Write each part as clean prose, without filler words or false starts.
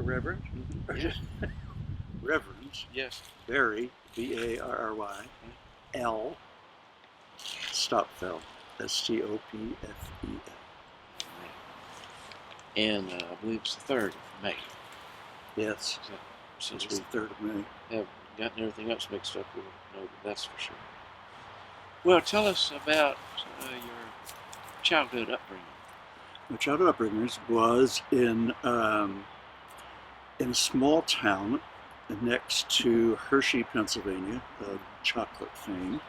the Reverend? Mm-hmm. Or Yeah. just Reverend Yes. Barry, Barry, L. Stopfel, Stopfel. And I believe it's the 3rd of May. Yes, So, since since the we 3rd of May. have gotten everything else mixed up, we'll know that's for sure. Well, tell us about your childhood upbringing. My childhood upbringing was in a small town next to Hershey, Pennsylvania, of chocolate fame.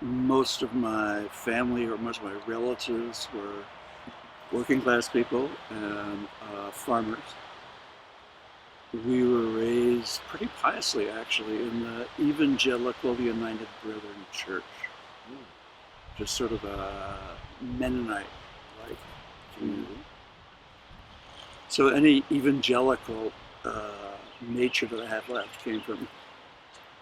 Most of my family or most of my relatives were working class people and farmers. We were raised pretty piously, actually, in the Evangelical United Brethren Church, just sort of a Mennonite-like community. So any evangelical nature that I have left came from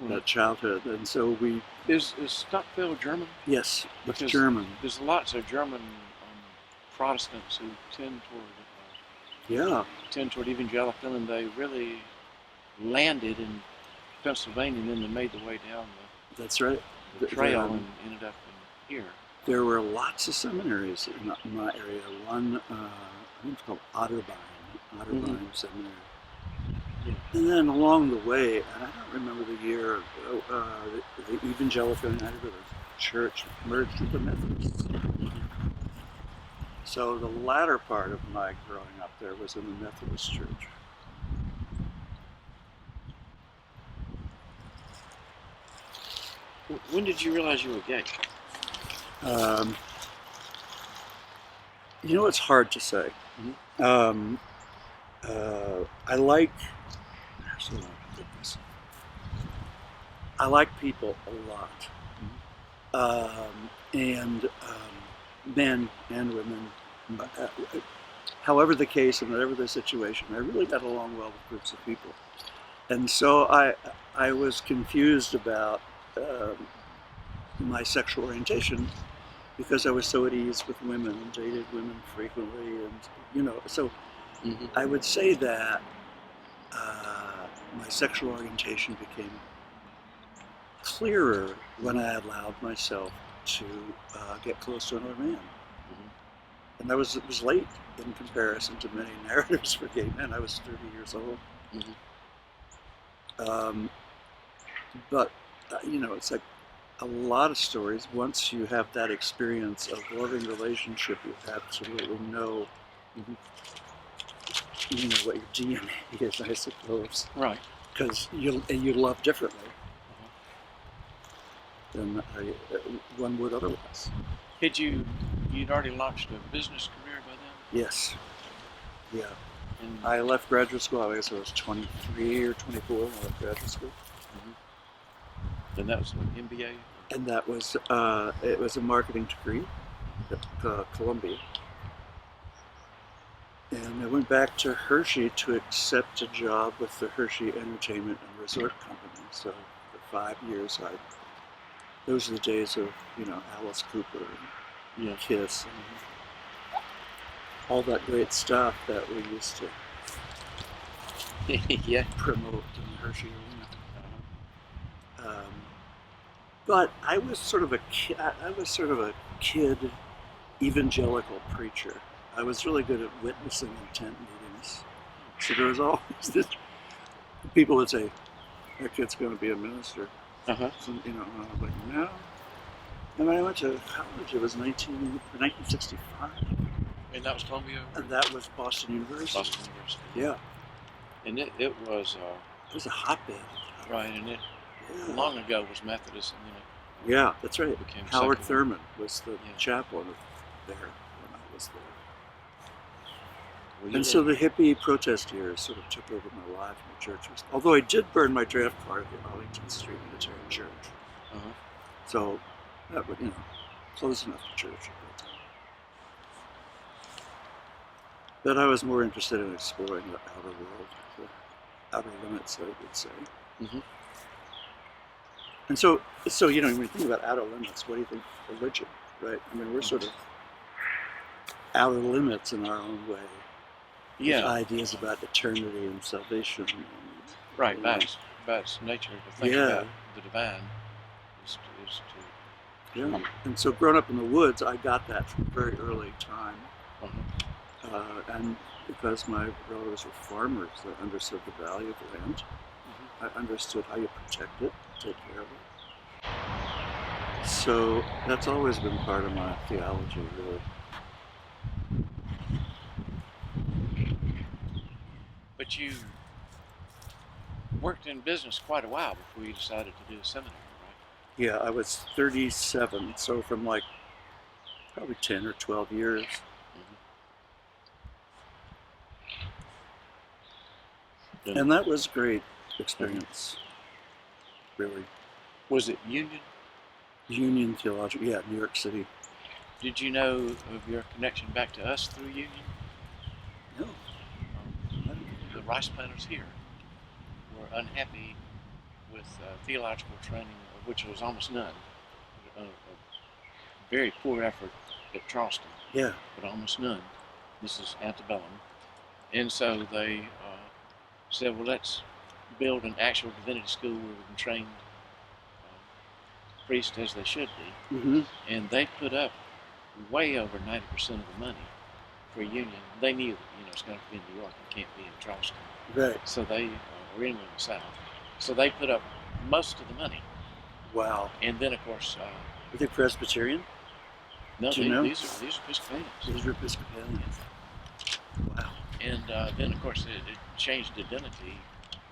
that childhood, and so we. Is Stockville German? Yes, it's Because German. There's lots of German Protestants who tend toward evangelical, and they really landed in Pennsylvania, and then they made the way down That's right. the trail and ended up in here. There were lots of seminaries in my area. One, I think it's called Otterbein Seminary. Yeah. And then along the way, and I don't remember the year, the Evangelical United Brethren Church merged with the Methodists. So the latter part of my growing up there was in the Methodist Church. When did you realize you were gay? You know, it's hard to say. I like people a lot, and men and women. However the case and whatever the situation, I really got along well with groups of people, and so I was confused about my sexual orientation because I was so at ease with women and dated women frequently, and so I would say that my sexual orientation became clearer when I allowed myself to get close to another man. And it was late in comparison to many narratives for gay men. I was 30 years old. But it's like a lot of stories. Once you have that experience of loving relationship, you absolutely know, what your DNA is, I suppose. Right. Because you love differently than one would otherwise. You'd already launched a business career by then? Yes. Yeah. And I left graduate school, I guess I was 23 or 24 when I left graduate school. And that was an MBA? And that was, it was a marketing degree at Columbia. And I went back to Hershey to accept a job with the Hershey Entertainment and Resort Company. So for 5 years, those are the days of, Alice Cooper and Kiss and all that great stuff that we used to promote in the Hershey arena. But I was sort of a kid evangelical preacher. I was really good at witnessing in tent meetings. So there was always this. People would say, "That kid's going to be a minister." So, and I was like, "No." And when I went to college, it was 1965. And that was Columbia? And that was Boston University. Boston University. Yeah. And it was... it was a hotbed. Right, and it long ago was Methodist, and then yeah, that's right. Became Howard secular. Thurman was the chaplain there when I was there. And so the hippie protest years sort of took over my life in the churches. Although I did burn my draft card at the Arlington Street Unitarian Church. So that would, close enough to church. But I was more interested in exploring the outer world, the outer limits, I would say. And so when you think about outer limits, what do you think of religion, right? I mean, we're sort of outer limits in our own way. with Yeah, ideas about eternity and salvation. And, right. you By know, its nature, to think yeah, about the divine is yeah. to And so, growing up in the woods, I got that from a very early time, uh and because my relatives were farmers that understood the value of land, I understood how you protect it, take care of it. So that's always been part of my theology, really. But you worked in business quite a while before you decided to do a seminary, Yeah, I was 37, so from like probably 10 or 12 years. right? And that was a great Mhm. experience, really. Was it Union? Union Theological, yeah, New York City. Did you know of your connection back to us through Union? No, The rice planters here were unhappy with theological training, of which there was almost none. A very poor effort at Charleston, yeah, but almost none. This is antebellum. And so they said, well, let's build an actual divinity school where we can train priests as they should be. mm-hmm, And they put up way over 90% of the money for Union. They knew that it's going to be in New York, it can't be in Charleston. right. So they, or anywhere in the South. So they put up most of the money. Wow. And then, of course, Are they Presbyterian? no, Do you know? these are Episcopalians. These are Episcopalians. Wow. And then, of course, it changed identity,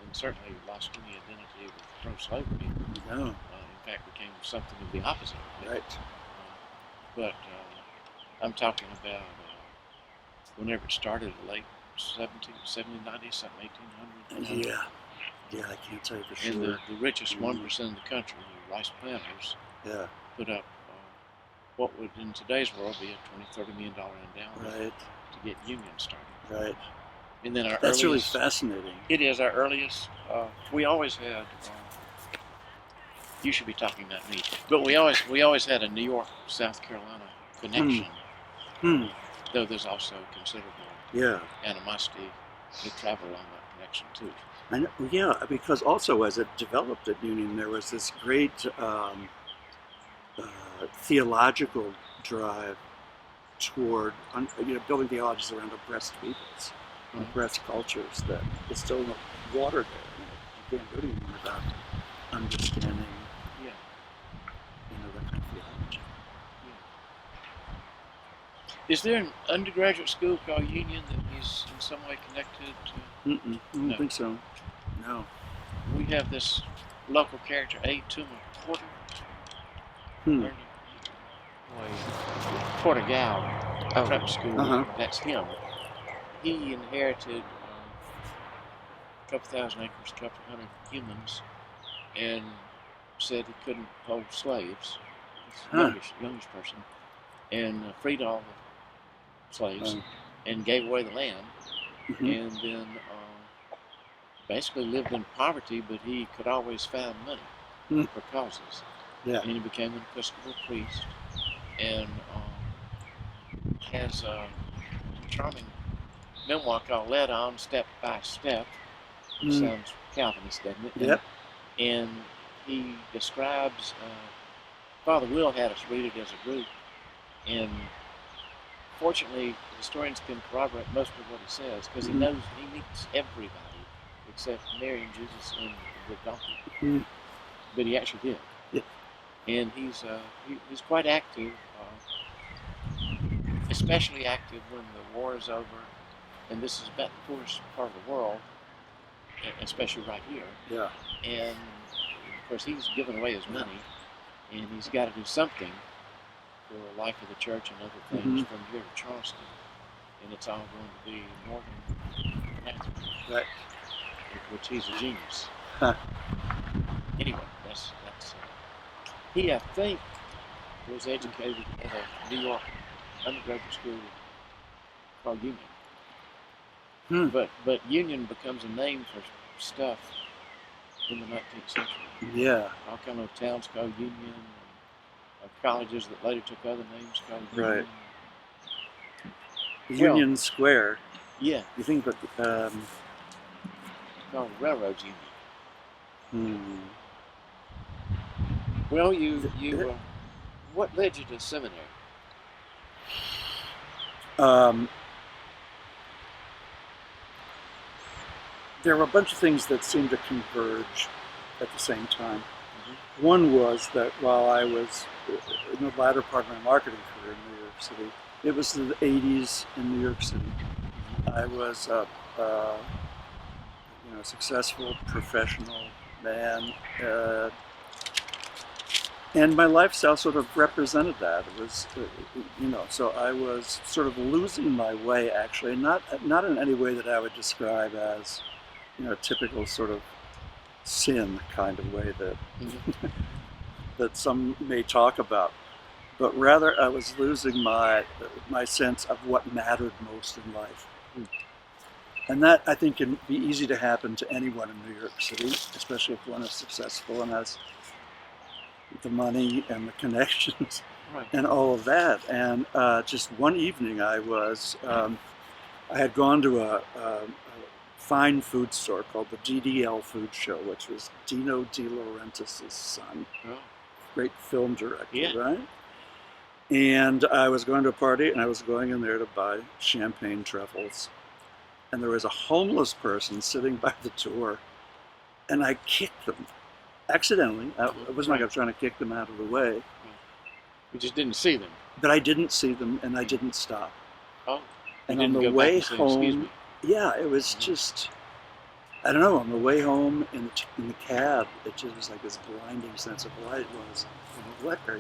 and certainly lost any identity with pro-slavery. No, In fact, became something of the opposite. right. But I'm talking about whenever it started, late 17, 90s, something 1800s. Yeah, yeah, I can't tell you for And sure. the richest 1% of the country, the rice planters, Yeah, put up what would in today's world be a $20, $30 million endowment right, to get Union started. right. And then our That's really earliest, fascinating. it is our earliest, we always had, you should be talking, not me, but we always had a New York, South Carolina connection, Hmm, though there's also considerable yeah. animosity that travel along that connection too. I know, yeah, because also as it developed at Union, there was this great theological drive toward building theologies around oppressed peoples, oppressed cultures that is still no water there. You can't go to Union without understanding, Yeah. that kind of theology. Is there an undergraduate school called Union that is in some way connected to? I don't think so. No. We have this local character, A. Tuma Porter. Ernie Porter Gal prep school. Uh-huh. That's him. He inherited a couple thousand acres, a couple hundred humans, and said he couldn't hold slaves. He's the youngest person, and freed all the slaves, and gave away the land, and then basically lived in poverty, but he could always find money for causes. Yeah. And he became an Episcopal priest, and has a charming memoir called Led On Step by Step, which sounds Calvinist, doesn't it? Yep. And he describes, Father Will had us read it as a group, and fortunately, historians can corroborate most of what he says, because he knows he meets everybody except Mary and Jesus and the donkey. But he actually did. Yeah. And he's quite active, especially active when the war is over, and this is about the poorest part of the world, especially right here. Yeah. And of course, he's given away his money, and he's got to do something for the life of the church and other things from here to Charleston, and it's all going to be Northern philanthropy, Right. which he's a genius. Huh. Anyway, that's he, I think, was educated at a New York undergraduate school called Union. But Union becomes a name for stuff in the 19th century. Yeah. All kind of towns called Union, colleges that later took other names called Union. Right. Union Square Yeah, You think about no, railroads union. hmm, Well, th- what led you to seminary? um, there were a bunch of things that seemed to converge at the same time. One was that while I was in the latter part of my marketing career in New York City, it was the 80s in New York City. I was a successful professional man, and my lifestyle sort of represented that. It was, so I was sort of losing my way, actually, not in any way that I would describe as, typical sort of sin kind of way that Mm-hmm. that some may talk about, but rather I was losing my sense of what mattered most in life. Mm. And that, I think, can be easy to happen to anyone in New York City, especially if one is successful and has the money and the connections Right. and all of that. And just one evening, I had gone to a fine food store called the DDL Food Show, which was Dino De Laurentiis' son, Oh, great film director, yeah. right? And I was going to a party, and I was going in there to buy champagne truffles. And there was a homeless person sitting by the door, and I kicked them accidentally. It wasn't like I was trying to kick them out of the way, You just didn't see them. but I didn't see them, and I didn't stop. Oh, you And on didn't the go back way and say, "Excuse home, me." yeah, it was just, I don't know, on the way home in the cab, it just was like this blinding sense of light was, what are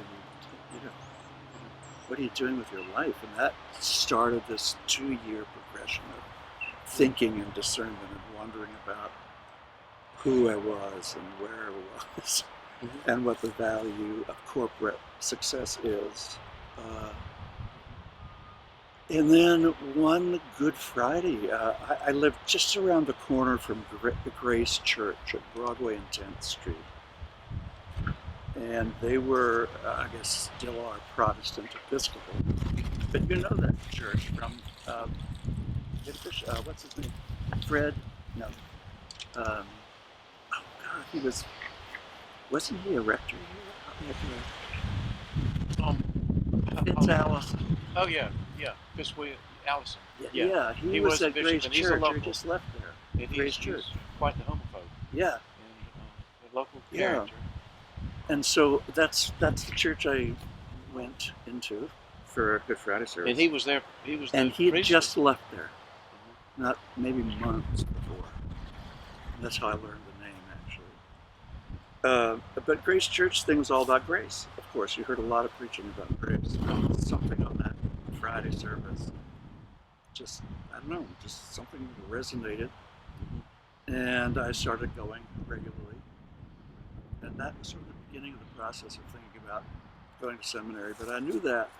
what are you doing with your life? And that started this 2-year progression of thinking and discernment and wondering about who I was and where I was and what the value of corporate success is. And then one Good Friday, I lived just around the corner from the Grace Church at Broadway and 10th Street. And they were, I guess, still are Protestant Episcopal. But you know that church from, what's his name? Fred? No. Oh God, wasn't he a rector here? Fitz Allison. Oh yeah, yeah. Fitz Allison. Yeah, Yeah, he he was was a at bishop, Grace and he's a Church. He local. just left there. And Grace he's Church. quite the homophobe Yeah, and a local yeah. character. And so that's the church I went into for Good Friday service. And he was there. He was And the he had priest. just left there, not maybe months before. And that's how I learned the name, actually. But Grace Church thing was all about grace. Of course, you heard a lot of preaching about grace. Something on that Friday service. Just, I don't know, just something resonated. And I started going regularly. And that was sort of the beginning of the process of thinking about going to seminary. But I knew that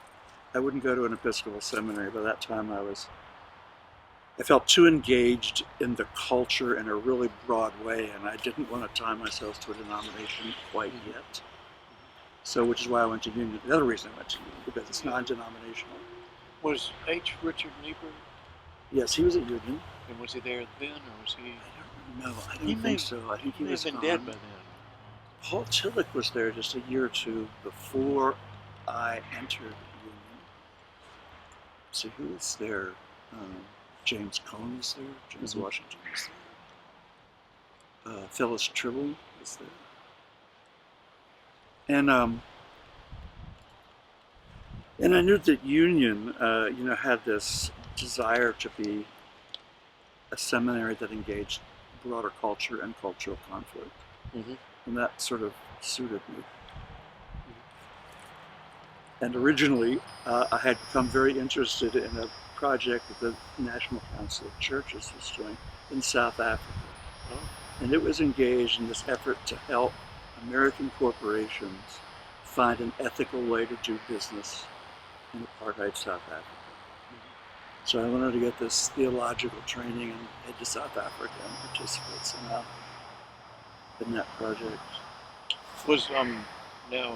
I wouldn't go to an Episcopal seminary. By that time, I felt too engaged in the culture in a really broad way, and I didn't want to tie myself to a denomination quite yet. So, which is why I went to Union. The other reason I went to Union, because it's non-denominational. Was H. Richard Niebuhr? Yes, he was at Union. And was he there then, or was he? I don't know. I don't think so. I think he was been gone. dead by then. Paul Tillich was there just a year or two before I entered Union. See who was there? James Cone was there. James Washington was there. Phyllis Tribble was there. And I knew that Union, had this desire to be a seminary that engaged broader culture and cultural conflict. And that sort of suited me. And originally, I had become very interested in a project that the National Council of Churches was doing in South Africa. And it was engaged in this effort to help American corporations find an ethical way to do business in apartheid South Africa. So I wanted to get this theological training and head to South Africa and participate somehow in that project. Was now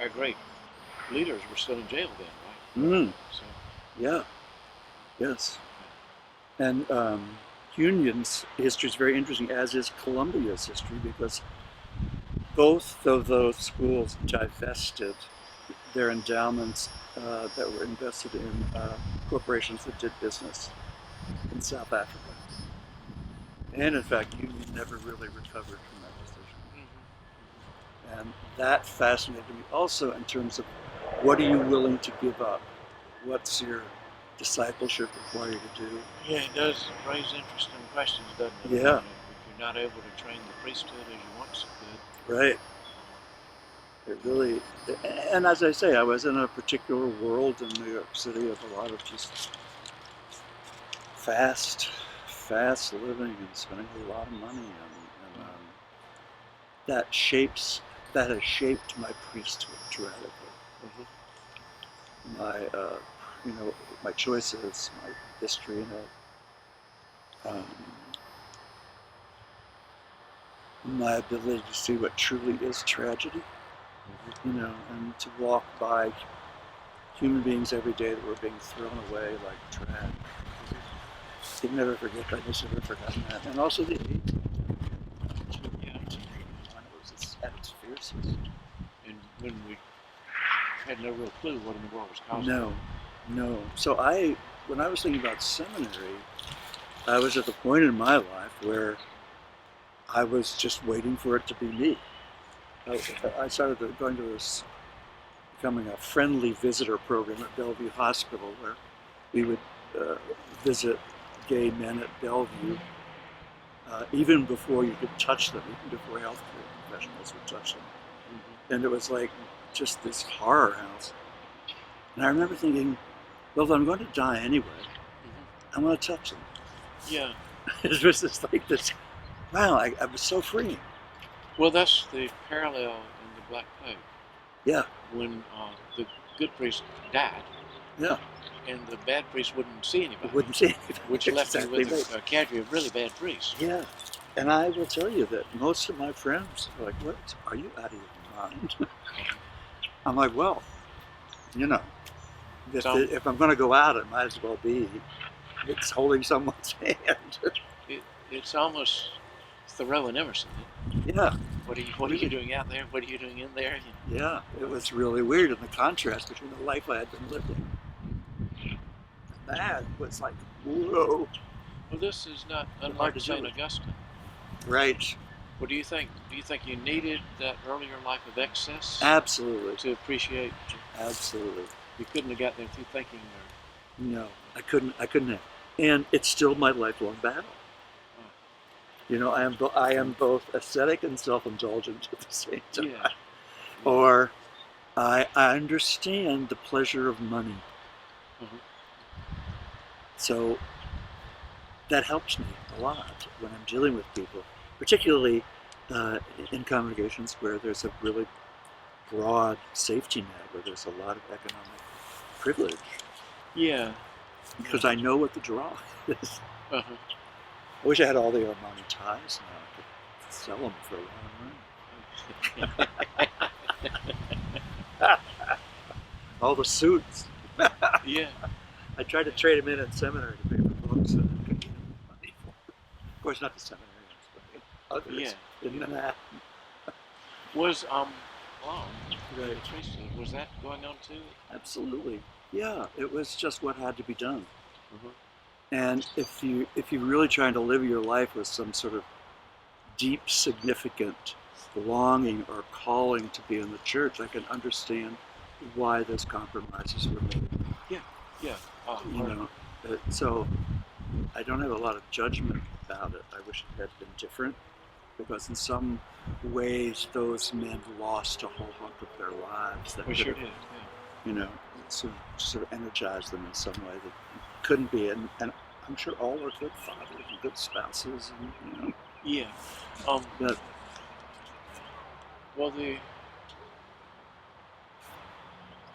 our great leaders were still in jail then, right? So Yeah. Yes. And Union's history is very interesting, as is Columbia's history, because both of those schools divested their endowments that were invested in corporations that did business in South Africa. And in fact, Union never really recovered from that decision. And that fascinated me also in terms of what are you willing to give up? What's your discipleship require you to do? Yeah, it does raise interesting questions, doesn't it? Yeah. If you're not able to train the priesthood as you once could. Right. It really, and as I say, I was in a particular world in New York City of a lot of just fast, fast living and spending a lot of money, and that has shaped my priesthood dramatically. My, my choices, my history in it, my ability to see what truly is tragedy, and to walk by human beings every day that were being thrown away like trash. You'd never forget that. I just never forgotten that. And also the AIDS. Yeah. It was at its fiercest. And when we had no real clue what in the world was causing No, it. no. So when I was thinking about seminary, I was at the point in my life where I was just waiting for it to be me. I started going to this, becoming a friendly visitor program at Bellevue Hospital, where we would visit gay men at Bellevue, even before you could touch them, even before healthcare professionals would touch them. And it was like just this horror house. And I remember thinking, well, I'm going to die anyway. I want to touch them. Yeah. It was just like this, wow, I was so free. Well, that's the parallel in the Black Plague. Yeah. When the good priest died. Yeah. And the bad priest wouldn't see anybody. Wouldn't see anybody. Which left exactly me with a cadre of really bad priests. Yeah. And I will tell you that most of my friends are like, what? Are you out of your mind? I'm like, well, if I'm going to go out, it might as well be it's holding someone's hand. It's almost Thoreau and Emerson. Yeah. What are you doing out there? What are you doing in there? Yeah, it was really weird, and the contrast between the life I had been living and that was like, whoa. Well, this is not unlike St. Augustine. Right. What do you think? Do you think you needed that earlier life of excess? Absolutely. To appreciate? Absolutely. You couldn't have got there through thinking, or no, I couldn't have. And it's still my lifelong battle. I am both ascetic and self-indulgent at the same time. Yeah. Or I understand the pleasure of money. So that helps me a lot when I'm dealing with people, particularly in congregations where there's a really broad safety net, where there's a lot of economic privilege. Yeah. Because I know what the draw is. I wish I had all the Armani ties now. I could sell them for a lot of money. All the suits. Yeah. I tried to trade them in seminary to pay for books, and I couldn't get money for them. Of course, not the seminarians, but others in Manhattan. Was right. Was that going on too? Absolutely. Yeah, it was just what had to be done. And if you're really trying to live your life with some sort of deep, significant longing or calling to be in the church, I can understand why those compromises were made. Yeah. So I don't have a lot of judgment about it. I wish it had been different, because in some ways those men lost a whole hunk of their lives that sure did. Yeah. Sort of energized them in some way that couldn't be. And I'm sure all are good fathers and good spouses, and Yeah. But well,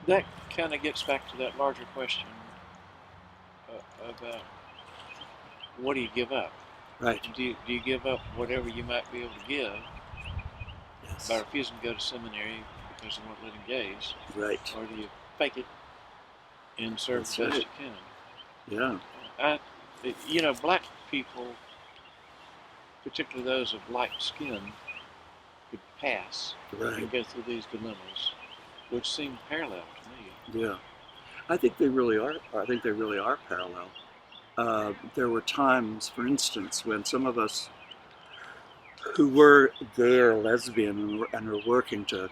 that kind of gets back to that larger question about what do you give up? right. Do you give up whatever you might be able to give Yes. by refusing to go to seminary because they weren't living gays? Right. Or do you fake it and serve That's the best right. you can. Yeah. Black people, particularly those of light skin, could pass Right. and go through these dilemmas, which seem parallel to me. Yeah. I think they really are. I think they really are parallel. There were times, for instance, when some of us who were gay or lesbian and were working to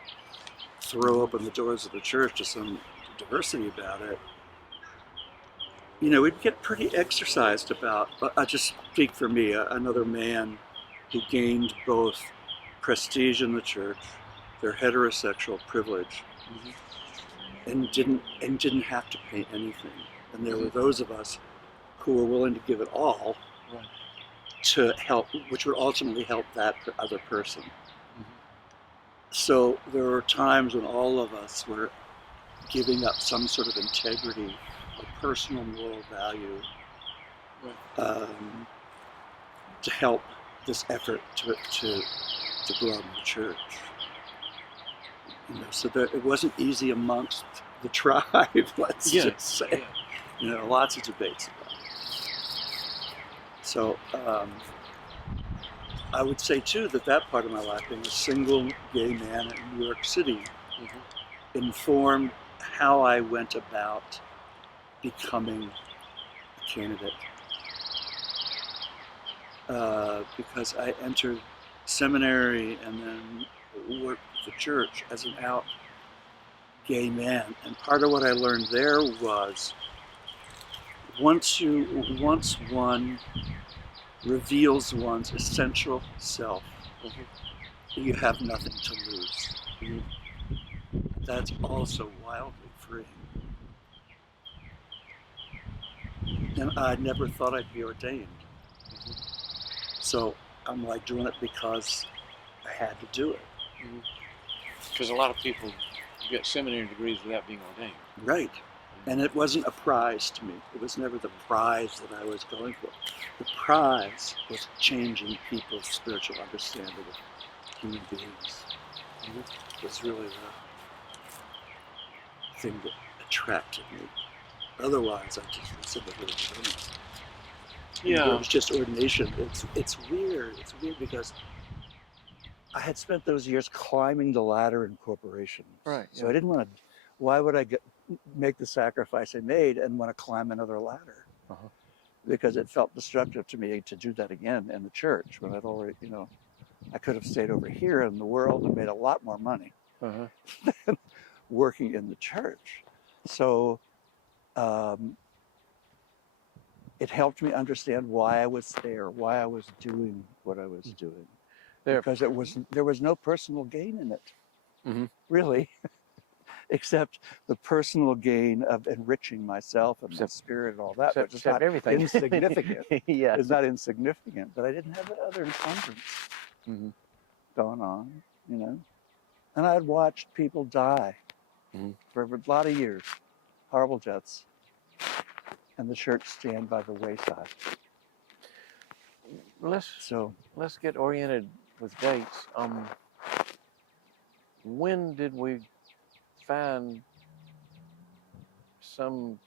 throw open the doors of the church to some diversity about it, we'd get pretty exercised about. I just speak for me, another man who gained both prestige in the church, their heterosexual privilege, and didn't have to pay anything. And there were those of us who were willing to give it all Right. to help, which would ultimately help that other person. Mhm. So there were times when all of us were giving up some sort of integrity or personal moral value Right. to help this effort to grow in the church. So that it wasn't easy amongst the tribe, let's Yeah. just say. Lots of debates about it. So I would say too that part of my life, being a single gay man in New York City, informed how I went about becoming a candidate. Because I entered seminary and then worked with the church as an out gay man. And part of what I learned there was once one reveals one's essential self, you have nothing to lose. That's also wildly freeing. And I never thought I'd be ordained. So I'm like doing it because I had to do it. Because a lot of people get seminary degrees without being ordained. Right. And it wasn't a prize to me. It was never the prize that I was going for. The prize was changing people's spiritual understanding of human beings. It was really the thing that attracted me. Otherwise, I just was in the little journey. Yeah. It was just ordination. It's weird. It's weird because I had spent those years climbing the ladder in corporations. Right. So I didn't want to. Why would I make the sacrifice I made and want to climb another ladder? Because it felt destructive to me to do that again in the church when I'd already, I could have stayed over here in the world and made a lot more money than working in the church. So it helped me understand why I was there, why I was doing what I was doing. Because there was no personal gain in it, really, except the personal gain of enriching myself and my spirit and all that, which is not everything. insignificant. Yeah. It's not insignificant, but I didn't have that other encumbrance going on, And I had watched people die for a lot of years, horrible deaths, and the church stand by the wayside. Let's get oriented with dates. When did we find some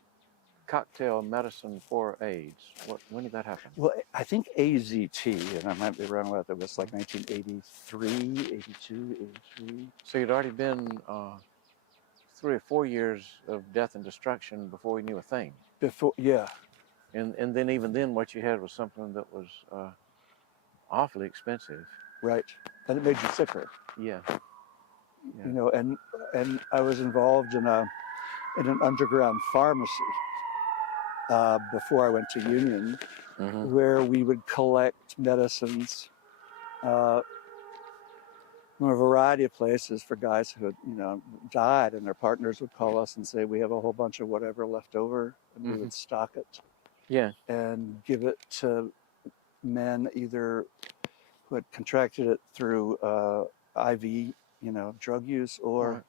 cocktail medicine for AIDS? When did that happen? Well, I think AZT, and I might be wrong about that, was like 1983, 82, 83. So you'd already been 3 or 4 years of death and destruction before we knew a thing. Yeah. And then even then, what you had was something that was awfully expensive. Right. And it made you sicker. Yeah. And I was involved in an underground pharmacy before I went to Union, where we would collect medicines from a variety of places for guys who had, died, and their partners would call us and say, we have a whole bunch of whatever left over, and we would stock it. Yeah. And give it to men either who had contracted it through IV, drug use or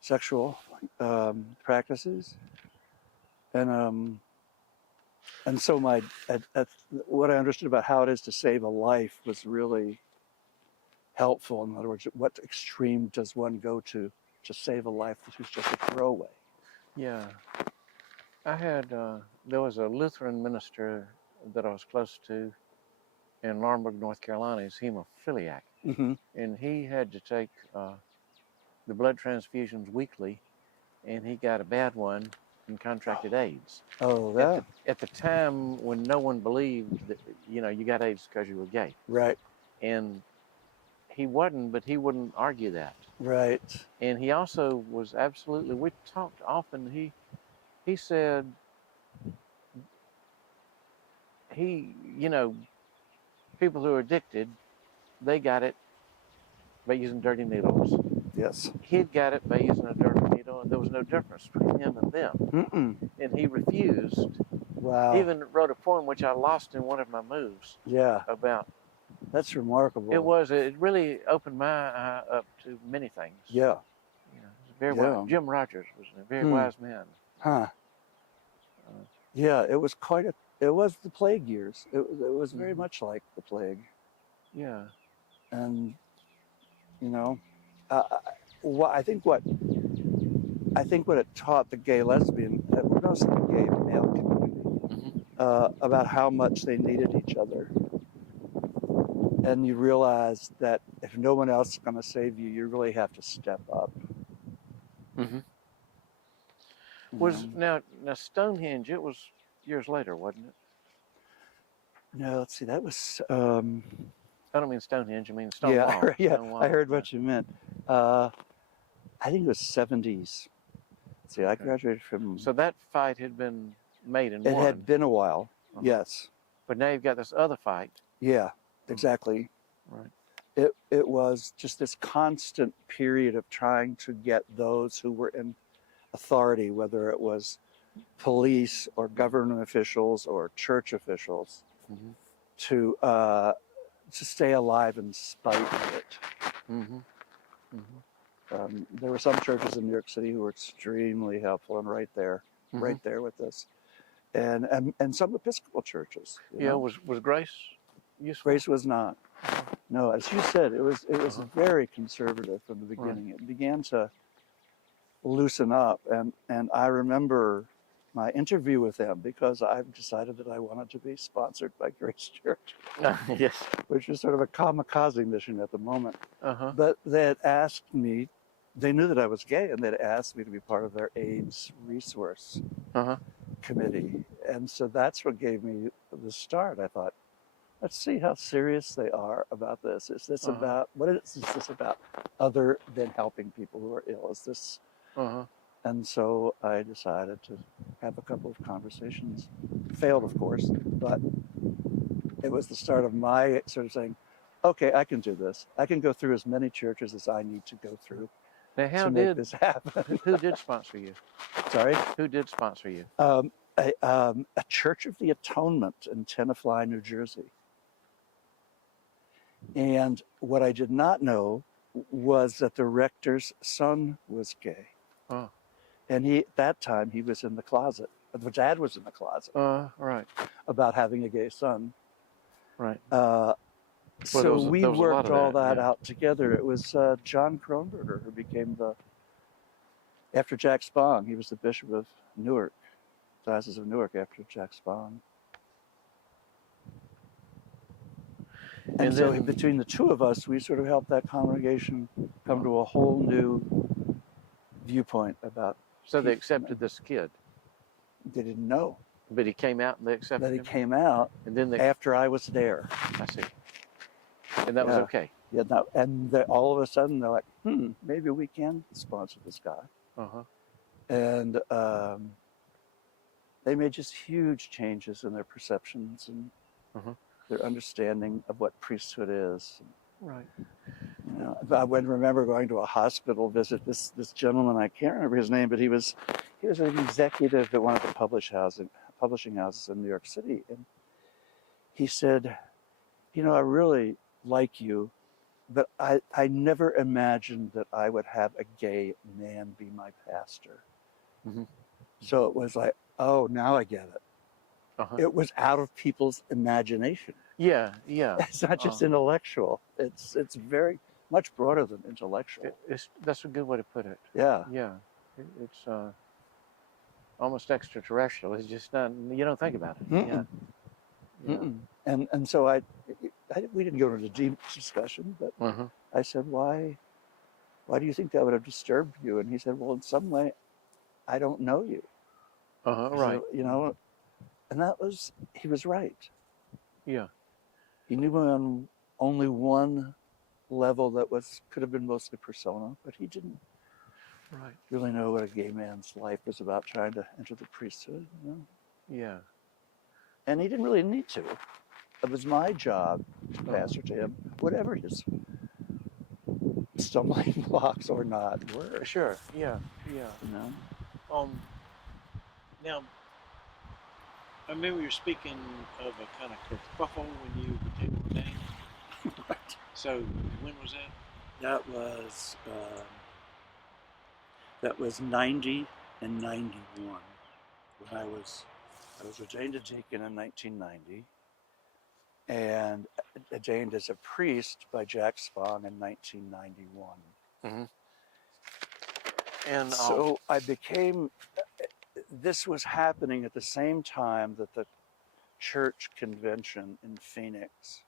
sexual practices. And so what I understood about how it is to save a life was really helpful. In other words, what extreme does one go to save a life which is just a throwaway? Yeah. I had, there was a Lutheran minister that I was close to in Laurinburg, North Carolina. He's hemophiliac. Mm-hmm. And he had to take the blood transfusions weekly, and he got a bad one and contracted AIDS. Oh, yeah. At the time when no one believed that, you got AIDS because you were gay. Right. And he wasn't, but he wouldn't argue that. Right. And he also was absolutely, we talked often, he said, people who are addicted, they got it by using dirty needles. Yes. He'd got it by using a dirty needle, and there was no difference between him and them. Mm-mm. And he refused. Wow. He even wrote a poem which I lost in one of my moves Yeah. about. That's remarkable. It really opened my eye up to many things. Yeah. Very wise. Jim Rogers was a very wise man. Huh. Yeah, it was it was the plague years. It was very much like the plague. Yeah. And, I think what it taught the gay lesbian, mostly the gay male community, about how much they needed each other. And you realize that if no one else is going to save you, you really have to step up. Mm-hmm. Now Stonehenge, it was years later, wasn't it? No, let's see, that was... I don't mean Stonehenge, I mean Stonewall. Yeah, Stonewall, I heard what you meant. I think it was 70s. Let's see, I graduated from... So that fight had been made and won. It had been a while, yes. But now you've got this other fight. Yeah, exactly. Right. It was just this constant period of trying to get those who were in authority, whether it was police or government officials or church officials, to stay alive in spite of it. There were some churches in New York City who were extremely helpful and right there with us, and some Episcopal churches. Was Grace useful? Grace was not. No, as you said, it was very conservative from the beginning. It began to loosen up, and I remember my interview with them because I've decided that I wanted to be sponsored by Grace Church. Yes. Which was sort of a kamikaze mission at the moment. Uh-huh. But they had asked me, they knew that I was gay, and they'd asked me to be part of their AIDS resource committee. And so that's what gave me the start. I thought, let's see how serious they are about this. Is this about, what is this about other than helping people who are ill? Is this... And so I decided to have a couple of conversations. Failed, of course, but it was the start of my sort of saying, okay, I can do this. I can go through as many churches as I need to go through to make this happen. Who did sponsor you? Sorry? Who did sponsor you? A Church of the Atonement in Tenafly, New Jersey. And what I did not know was that the rector's son was gay. Oh. And at that time, he was in the closet. The dad was in the closet. Right. About having a gay son. Right. So we worked all that out together. It was John Kronberger who became after Jack Spong, he was the Bishop of Newark, Diocese of Newark after Jack Spong. And so between the two of us, we sort of helped that congregation come to a whole new viewpoint about... So they accepted this kid? They didn't know. But he came out and they accepted him? But he came out and then after I was there. I see. And that was okay? Yeah, and all of a sudden they're like, maybe we can sponsor this guy. And they made just huge changes in their perceptions and their understanding of what priesthood is. Right. I remember going to a hospital visit. This gentleman, I can't remember his name, but he was an executive at one of the publishing houses in New York City, and he said, I really like you, but I never imagined that I would have a gay man be my pastor. So it was like, oh, now I get it. It was out of people's imagination. Yeah. It's not just intellectual. It's very much broader than intellectual. That's a good way to put it. Yeah. Yeah. It's almost extraterrestrial. It's just not. You don't think about it. Mm-mm. Yeah. Mm-mm. And so we didn't go into deep discussion, but Uh-huh. I said, why do you think that would have disturbed you? And he said, well, in some way, I don't know you. Uh-huh. He Right. said, and he was right. Yeah. He knew me on only one level that could have been mostly persona, but he didn't Right. really know what a gay man's life was about trying to enter the priesthood, Yeah. And he didn't really need to. It was my job to Uh-huh. pastor to him, whatever his stumbling blocks or not were. Sure. Yeah. Yeah. Now, I remember you were speaking of a kind of kerfuffle when you became ordained. Right. So when was that? That was 90 and 91 when I was ordained a deacon in 1990 and ordained as a priest by Jack Spong in 1991. Mm-hmm. And So this was happening at the same time that the church convention in Phoenix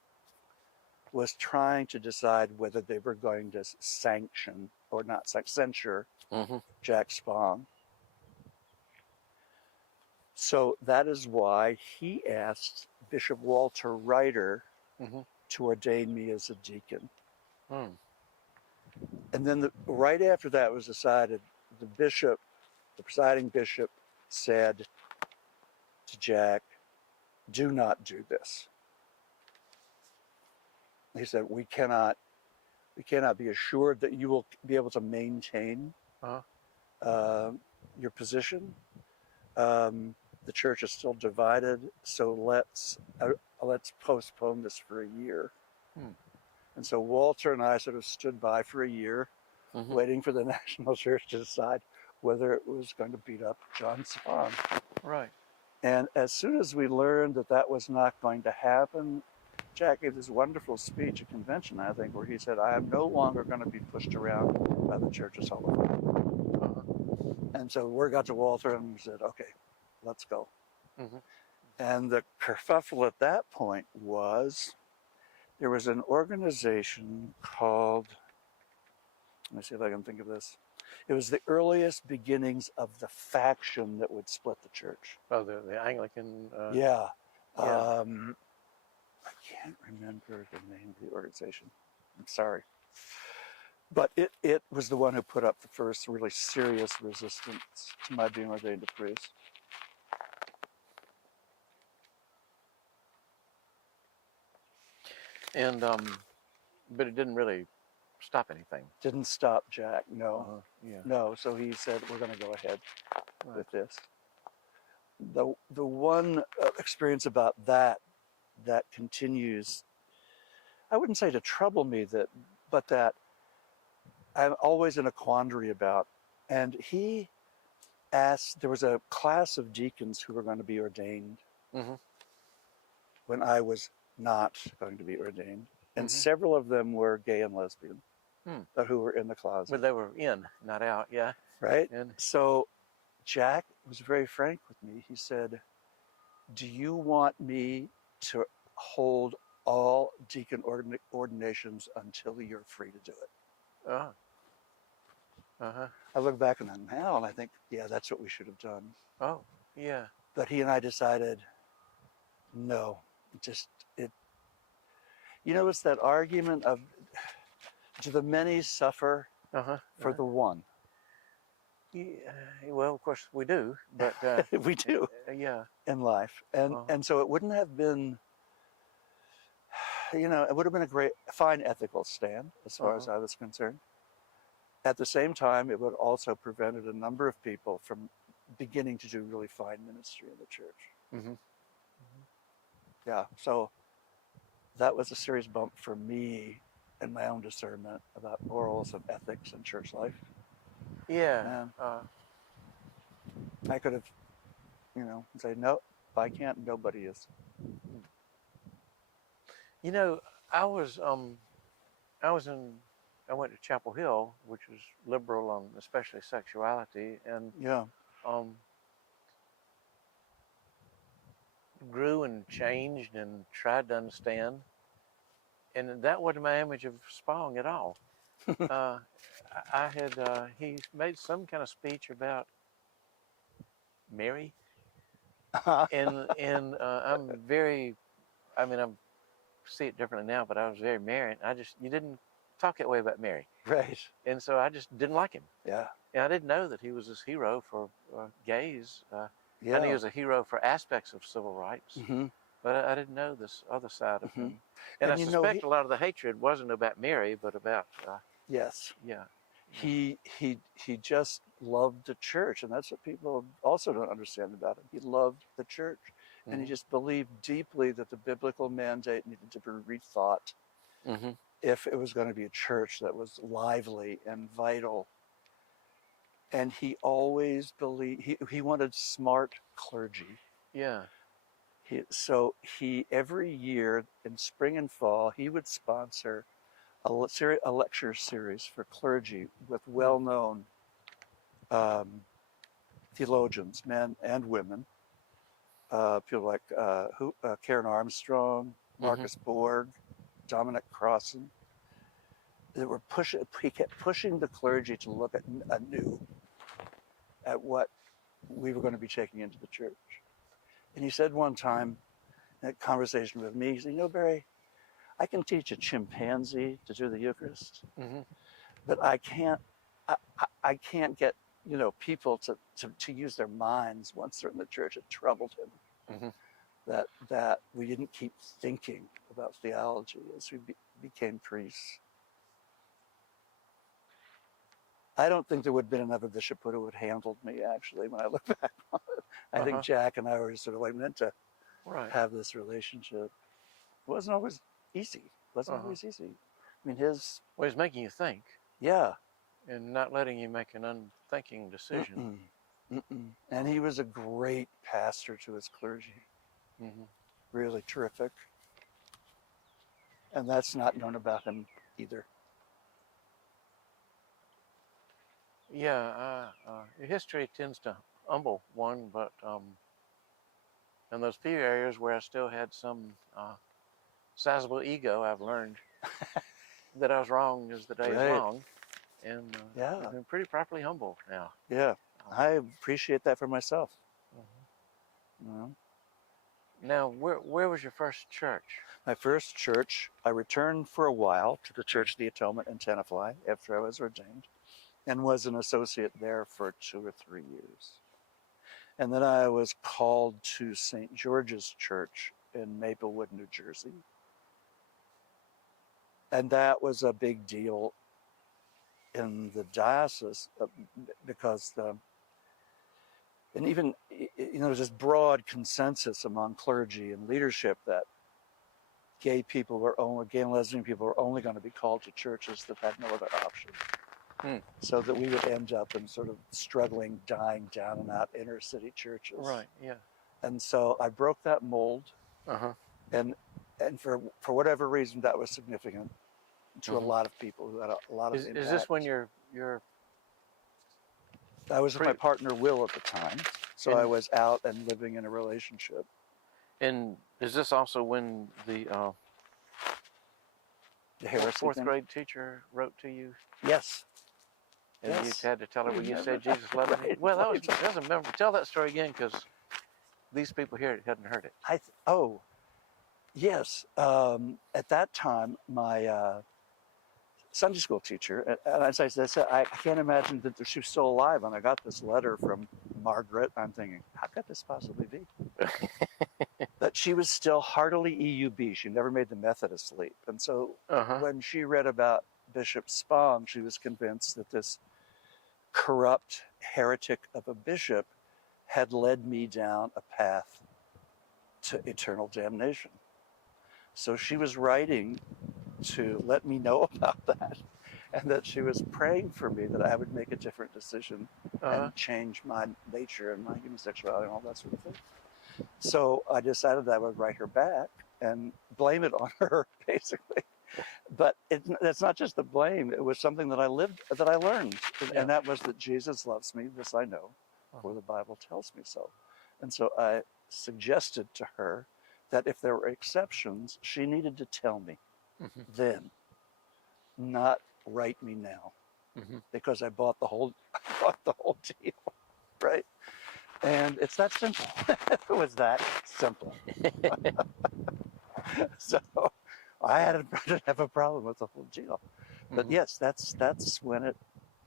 was trying to decide whether they were going to sanction or not censure mm-hmm. Jack Spong. So that is why he asked Bishop Walter Ryder Mm-hmm. to ordain me as a deacon. Mm. And then right after that was decided, the presiding bishop said to Jack, do not do this. He said, we cannot be assured that you will be able to maintain Uh-huh. your position. The church is still divided, so let's postpone this for a year. Hmm. And so Walter and I sort of stood by for a year, Mm-hmm. waiting for the National Church to decide whether it was going to beat up John Spong. Right. And as soon as we learned that that was not going to happen, Jack gave this wonderful speech at convention, I think, where he said, I am no longer going to be pushed around by the church's Hall of Fame. Uh-huh. And so word got to Walter and we said, okay, let's go. Mm-hmm. And the kerfuffle at that point was there was an organization called, let me see if I can think of this. It was the earliest beginnings of the faction that would split the church. Oh, the Anglican. Yeah. Yeah. I can't remember the name of the organization. I'm sorry. But it was the one who put up the first really serious resistance to my being ordained a priest. And but it didn't really stop anything. Didn't stop Jack, no. Yeah. No, so he said, we're going to go ahead Right. with this. The one experience about that continues, I wouldn't say to trouble me, but that I'm always in a quandary about. And he asked, there was a class of deacons who were going to be ordained Mm-hmm. when I was not going to be ordained. And Mm-hmm. several of them were gay and lesbian who were in the closet. But they were in, not out, yeah. Right? And so Jack was very frank with me. He said, do you want me to hold all deacon ordinations until you're free to do it? Uh-huh. I look back on that now and I think, yeah, that's what we should have done. Oh, yeah. But he and I decided, no, it's that argument of, do the many suffer for the one? Yeah, well, of course we do, but we do yeah, in life. And so it wouldn't have been, it would have been a fine ethical stand as far as I was concerned. At the same time, it would also prevented a number of people from beginning to do really fine ministry in the church. Mm-hmm. Yeah, so that was a serious bump for me and my own discernment about morals and ethics and church life. Yeah. I could have, say, no, if I can't, nobody is. I went to Chapel Hill, which was liberal on especially sexuality, and yeah, and changed and tried to understand. And that wasn't my image of Spong at all. I had he made some kind of speech about Mary, and I'm very, I mean, I see it differently now, but I was very Mary. You didn't talk that way about Mary, Right. and so I just didn't like him. Yeah. And I didn't know that he was this hero for gays. Yeah. I knew he was a hero for aspects of civil rights, Mm-hmm. but I didn't know this other side of Mm-hmm. him. And I you know, suspect a lot of the hatred wasn't about Mary, but about yes. yeah. He just loved the church, and that's what people also don't understand about him. He loved the church, and he just believed deeply that the biblical mandate needed to be rethought if it was going to be a church that was lively and vital. And he always believed he wanted smart clergy. Yeah. So every year in spring and fall he would sponsor a lecture series for clergy with well-known theologians, men and women, people like Karen Armstrong, Marcus Borg, Dominic Crossan. He kept pushing the clergy to look anew at what we were going to be taking into the church. And he said one time in a conversation with me, he said, Barry, I can teach a chimpanzee to do the Eucharist, but I can't get people to use their minds once they're in the church. It troubled him that we didn't keep thinking about theology as we became priests. I don't think there would have been another bishop who would have handled me, actually, when I look back on it. I think Jack and I were sort of like meant to have this relationship. It wasn't always easy. I mean, Well, he's making you think. Yeah. And not letting you make an unthinking decision. And he was a great pastor to his clergy. Really terrific. And that's not known about him either. Yeah, history tends to humble one, but in those few areas where I still had some sizable ego, I've learned that I was wrong as the day is long, and I've been pretty properly humbled now. Yeah, I appreciate that for myself. Now, where was your first church? My first church, I returned for a while to the Church of the Atonement in Tenafly after I was ordained, and was an associate there for 2 or 3 years. And then I was called to St. George's Church in Maplewood, New Jersey. And that was a big deal in the diocese because there's this broad consensus among clergy and leadership that gay and lesbian people were only going to be called to churches that had no other option. So that we would end up in sort of struggling, dying down and out inner city churches. Right, yeah. And so I broke that mold. And for whatever reason, that was significant to a lot of people who had a lot of impact. Is this when you're I was with my partner Will at the time, so I was out and living in a relationship. And is this also when the heresy fourth thing? grade teacher wrote to you? Yes. And you had to tell her when you said Jesus loved me? Well, that was a memory. Tell that story again, because these people here hadn't heard it. Yes. At that time, my Sunday school teacher, and as I said, I can't imagine that she was still alive. And I got this letter from Margaret. I'm thinking, how could this possibly be? That she was still heartily EUB. She never made the Methodist leap. And so when she read about Bishop Spong, she was convinced that this corrupt heretic of a bishop had led me down a path to eternal damnation. So she was writing to let me know about that, and that she was praying for me that I would make a different decision and change my nature and my human sexuality and all that sort of thing. So I decided that I would write her back and blame it on her, basically. But it's not just the blame. It was something that I learned. And that was that Jesus loves me, this I know, for the Bible tells me so. And so I suggested to her that if there were exceptions, she needed to tell me Mm-hmm. then, not write me now, Mm-hmm. because I bought the whole deal, right? And it's that simple. It was that simple. So I didn't have a problem with the whole deal. But Mm-hmm. yes, that's when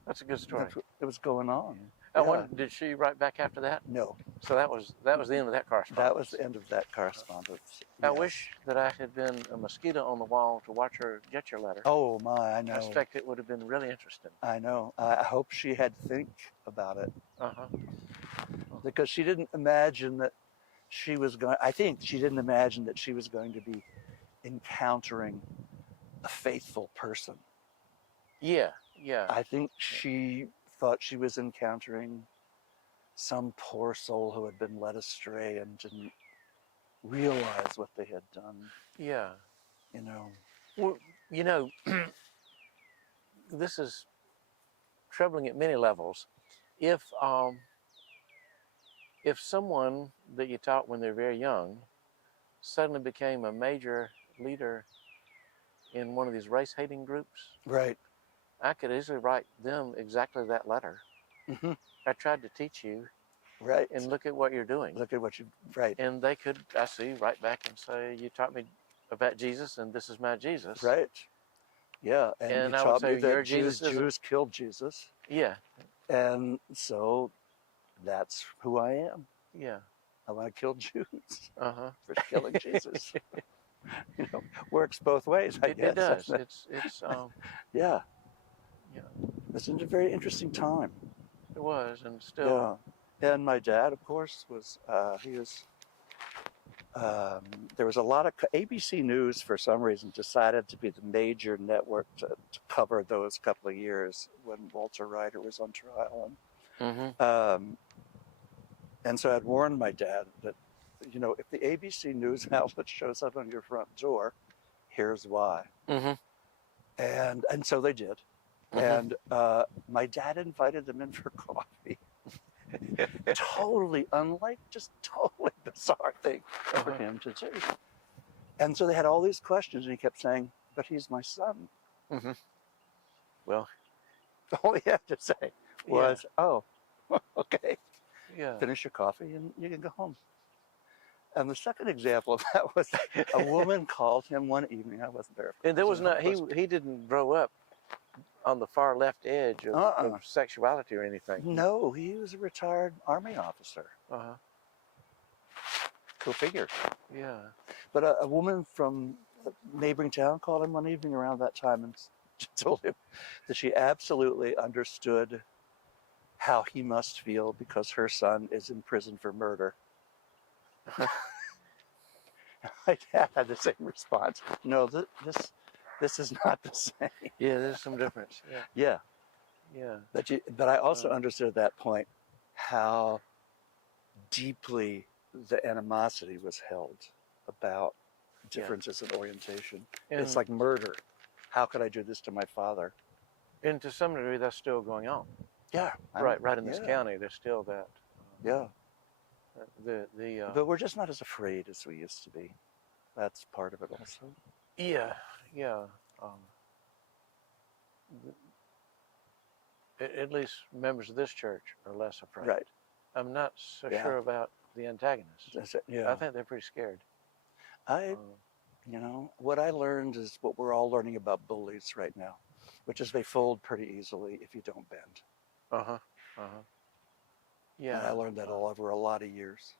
That's a good story. it was going on. And Yeah. when did she write back after that? No, So that was the end of that correspondence. that was the end of that correspondence. I Yes. wish that I had been a mosquito on the wall to watch her get your letter. Oh my, I know. I suspect it would have been really interesting. I know. I hope she had to think about it, Uh-huh. because she didn't imagine that she was going. I think she didn't imagine that she was going to be encountering a faithful person. Yeah. I think she thought she was encountering some poor soul who had been led astray and didn't realize what they had done. Yeah. You know. Well, you know, this is troubling at many levels. If someone that you taught when they're very young suddenly became a major leader in one of these race-hating groups, Right. I could easily write them exactly that letter. Mm-hmm. I tried to teach you, Right. and look at what you're doing. Look at what you. Right. And they could, I see, write back and say, you taught me about Jesus, and this is my Jesus. Right. Yeah, and you And I would taught me say, your that Jesus isn't- Jews killed Jesus, Yeah, and so that's who I am. yeah, I want to kill Jews uh-huh. for killing Jesus. You know, works both ways, I guess. It does. doesn't it? It's Yeah. Yeah. It's a very interesting time. It was, and still. Yeah. And my dad, of course, was, there was a lot of, ABC News for some reason decided to be the major network to cover those couple of years when Walter Ryder was on trial. Mm-hmm. And so I'd warned my dad that, you know, if the ABC News outlet shows up on your front door, here's why. Mm-hmm. And so they did. Mm-hmm. And my dad invited them in for coffee. Just totally bizarre thing for him to do. And so they had all these questions, and he kept saying, but he's my son. Mm-hmm. Well, All he had to say was, oh, okay, yeah. finish your coffee and you can go home. And the second example of that was a woman called him one evening. I wasn't there. And there was not, he didn't grow up on the far left edge of sexuality or anything. No, he was a retired Army officer. Uh-huh. Go figure. Yeah. But a woman from a neighboring town called him one evening around that time and she told him that she absolutely understood how he must feel because her son is in prison for murder. My dad had the same response. No, this is not the same. Yeah, there's some difference. Yeah. Yeah. But I also understood at that point how deeply the animosity was held about differences in orientation. And it's like murder. How could I do this to my father? And to some degree, that's still going on. Yeah. Right in this county, there's still that. Yeah. But we're just not as afraid as we used to be. That's part of it also. Yeah. At least members of this church are less afraid. Right. I'm not so sure about the antagonists. Yeah. I think they're pretty scared. You know, what I learned is what we're all learning about bullies right now, which is they fold pretty easily if you don't bend. Yeah. And I learned that all over a lot of years.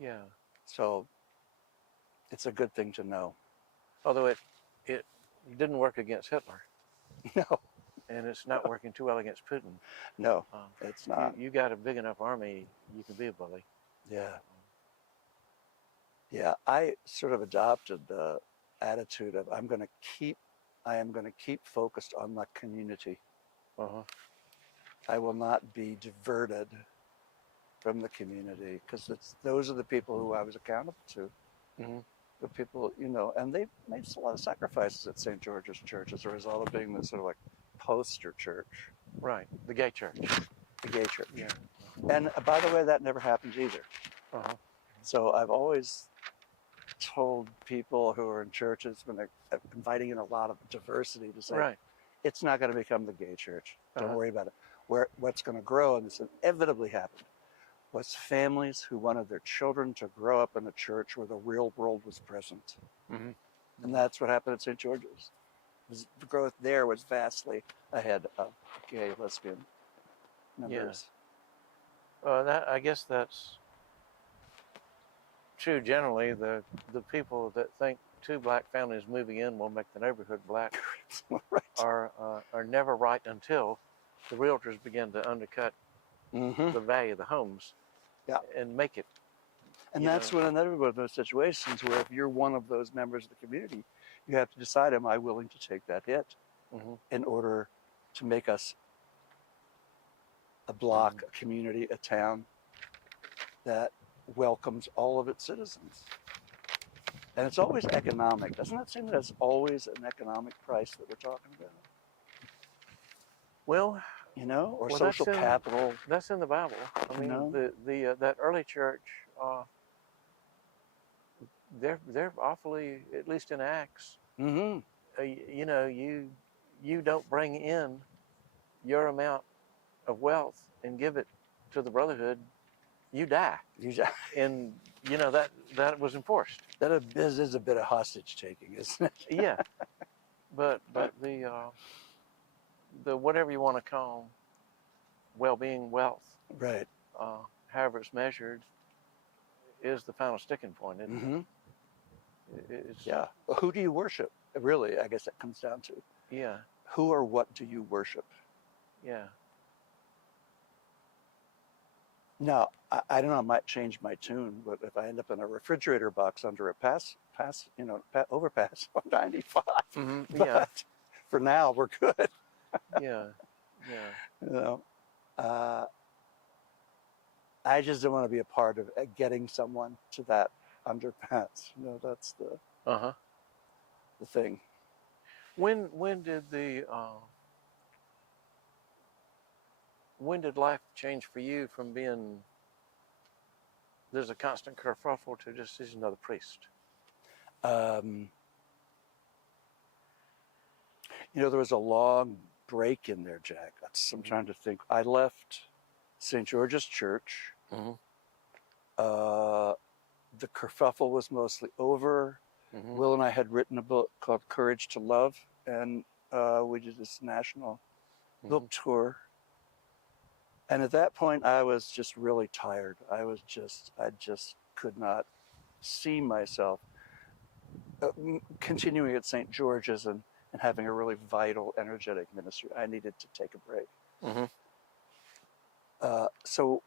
Yeah. So it's a good thing to know. Although it didn't work against Hitler. No. And it's not working too well against Putin. No, it's not. You got a big enough army, you can be a bully. Yeah. Yeah, I sort of adopted the attitude of I am going to keep focused on the community. I will not be diverted from the community because those are the people who I was accountable to. Mm-hmm. The people, you know, and they made a lot of sacrifices at St. George's Church as a result of being this sort of like poster church. Right, the gay church. The gay church. Yeah. And by the way, that never happened either. Uh-huh. So I've always told people who are in churches when they're inviting in a lot of diversity to say, Right. it's not going to become the gay church. Don't Uh-huh. worry about it. What's going to grow, and this inevitably happened, was families who wanted their children to grow up in a church where the real world was present. Mm-hmm. And that's what happened at St. George's. The growth there was vastly ahead of gay, lesbian numbers. I guess that's true generally. The people that think two black families moving in will make the neighborhood black Right. are never right until the realtors begin to undercut Mm-hmm. the value of the homes. Yeah. And make it. And that's when another one of those situations where if you're one of those members of the community, you have to decide, am I willing to take that hit Mm-hmm. in order to make us a block, a community, a town that welcomes all of its citizens? And it's always economic. Doesn't that seem that it's always an economic price that we're talking about? Well, Or well, social capital. That's in the Bible. I mean, that early church, they're awfully, at least in Acts. Mm-hmm. You don't bring in your amount of wealth and give it to the brotherhood, you die. And that was enforced. That is a bit of hostage taking, isn't it? Yeah, but the whatever you want to call well-being, wealth, Right. however it's measured, is the final sticking point. Isn't Mm-hmm. It's, Yeah. Well, who do you worship? Really, I guess that comes down to. Yeah. Who or what do you worship? Yeah. Now, I don't know, I might change my tune, but if I end up in a refrigerator box under a overpass on 95, Mm-hmm. but for now, we're good. Yeah. I just don't want to be a part of getting someone to that underpass. That's the thing. When did life change for you from being there's a constant kerfuffle to just he's another priest? There was a long break in there, Jack. I'm trying to think. I left St. George's Church. Mm-hmm. The kerfuffle was mostly over. Mm-hmm. Will and I had written a book called Courage to Love, and we did this national book tour. And at that point, I was just really tired. I just could not see myself continuing at St. George's and having a really vital, energetic ministry. I needed to take a break. Mm-hmm. So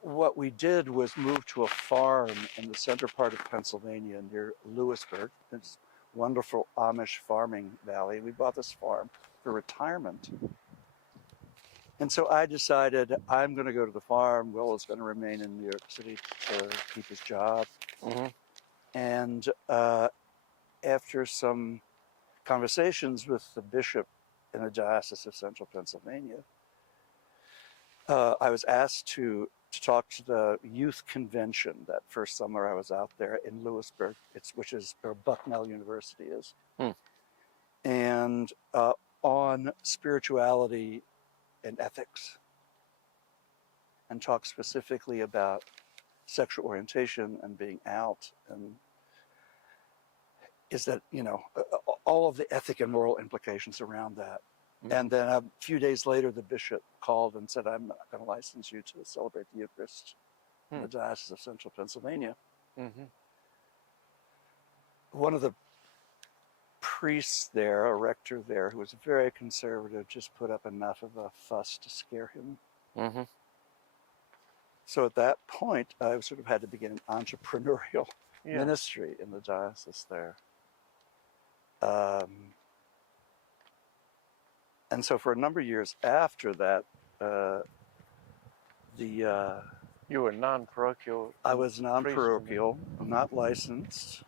what we did was move to a farm in the center part of Pennsylvania near Lewisburg. It's a wonderful Amish farming valley. We bought this farm for retirement. And so I decided I'm going to go to the farm. Will is going to remain in New York City to keep his job. Mm-hmm. And after some conversations with the bishop in the Diocese of Central Pennsylvania, I was asked to talk to the youth convention that first summer I was out there in Lewisburg, which is where Bucknell University is, and on spirituality and ethics, and talk specifically about sexual orientation and being out, and is that all of the ethic and moral implications around that. Mm-hmm. And then a few days later, the bishop called and said, I'm not going to license you to celebrate the Eucharist in the Diocese of Central Pennsylvania. Mm-hmm. One of the priests there, a rector there, who was very conservative, just put up enough of a fuss to scare him. Mm-hmm. So at that point, I sort of had to begin an entrepreneurial ministry in the diocese there. And so for a number of years after that, you were non-parochial. I was non-parochial, not licensed.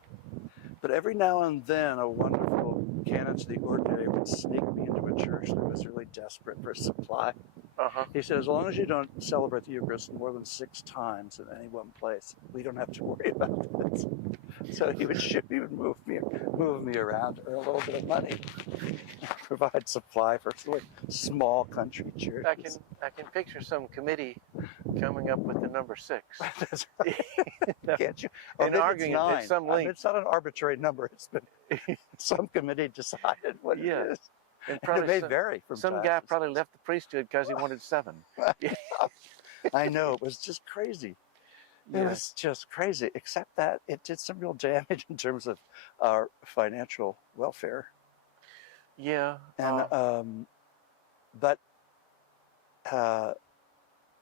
But every now and then, a wonderful canon to the ordinary would sneak me into a church that was really desperate for supply. He said, as long as you don't celebrate the Eucharist more than 6 times in any one place, we don't have to worry about this. So he would move me around, earn a little bit of money, provide supply for sort of small country churches. I can picture some committee coming up with the number 6. That's right. Can't you? And arguing it's 9. at some length. It's not an arbitrary number. It's been some committee decided what it is. And And it may vary from some time guy to probably time. left the priesthood because he wanted 7. I know, it was just crazy. It was just crazy, except that it did some real damage in terms of our financial welfare. Yeah. And but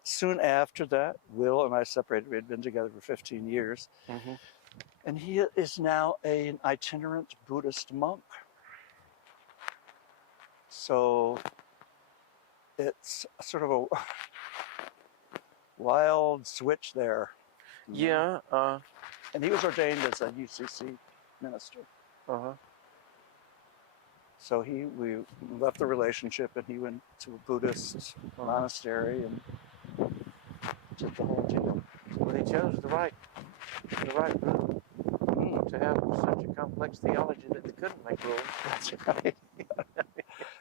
soon after that, Will and I separated. We had been together for 15 years. Mm-hmm. And he is now an itinerant Buddhist monk. So it's sort of a wild switch there. Yeah. And he was ordained as a UCC minister. So we left the relationship and he went to a Buddhist monastery and did the whole deal. Well, he chose the right route to have such a complex theology that they couldn't make rules. That's right.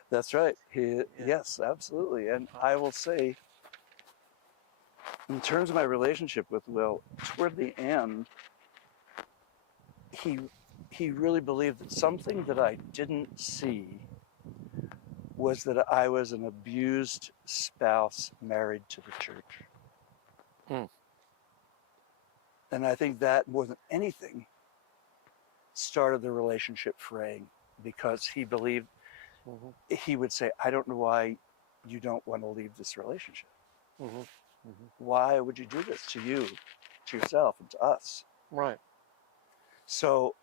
That's right. Yes, absolutely. And I will say, in terms of my relationship with Will, toward the end, he really believed that something that I didn't see was that I was an abused spouse married to the church. And I think that more than anything started the relationship fraying, because he believed, he would say, I don't know why you don't want to leave this relationship. Why would you do this to you, to yourself, and to us? Right. So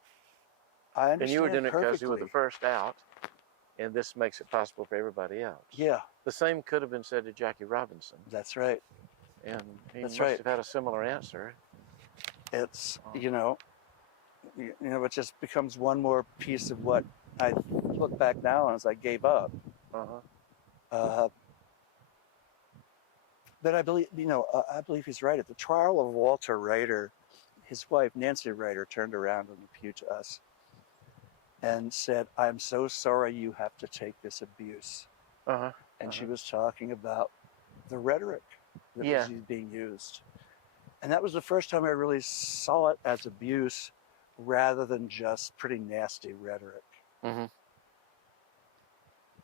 I understand. And you were doing it because you were perfectly. the first out, and this makes it possible for everybody else. Yeah, The same could have been said to Jackie Robinson, that's right. and he That's must right. have had a similar answer. It's, it just becomes one more piece of what I look back now as I gave up. But I believe, I believe he's right. At the trial of Walter Reiter, his wife, Nancy Reiter, turned around in the pew to us and said, I'm so sorry you have to take this abuse. And she was talking about the rhetoric that was being used. And that was the first time I really saw it as abuse rather than just pretty nasty rhetoric.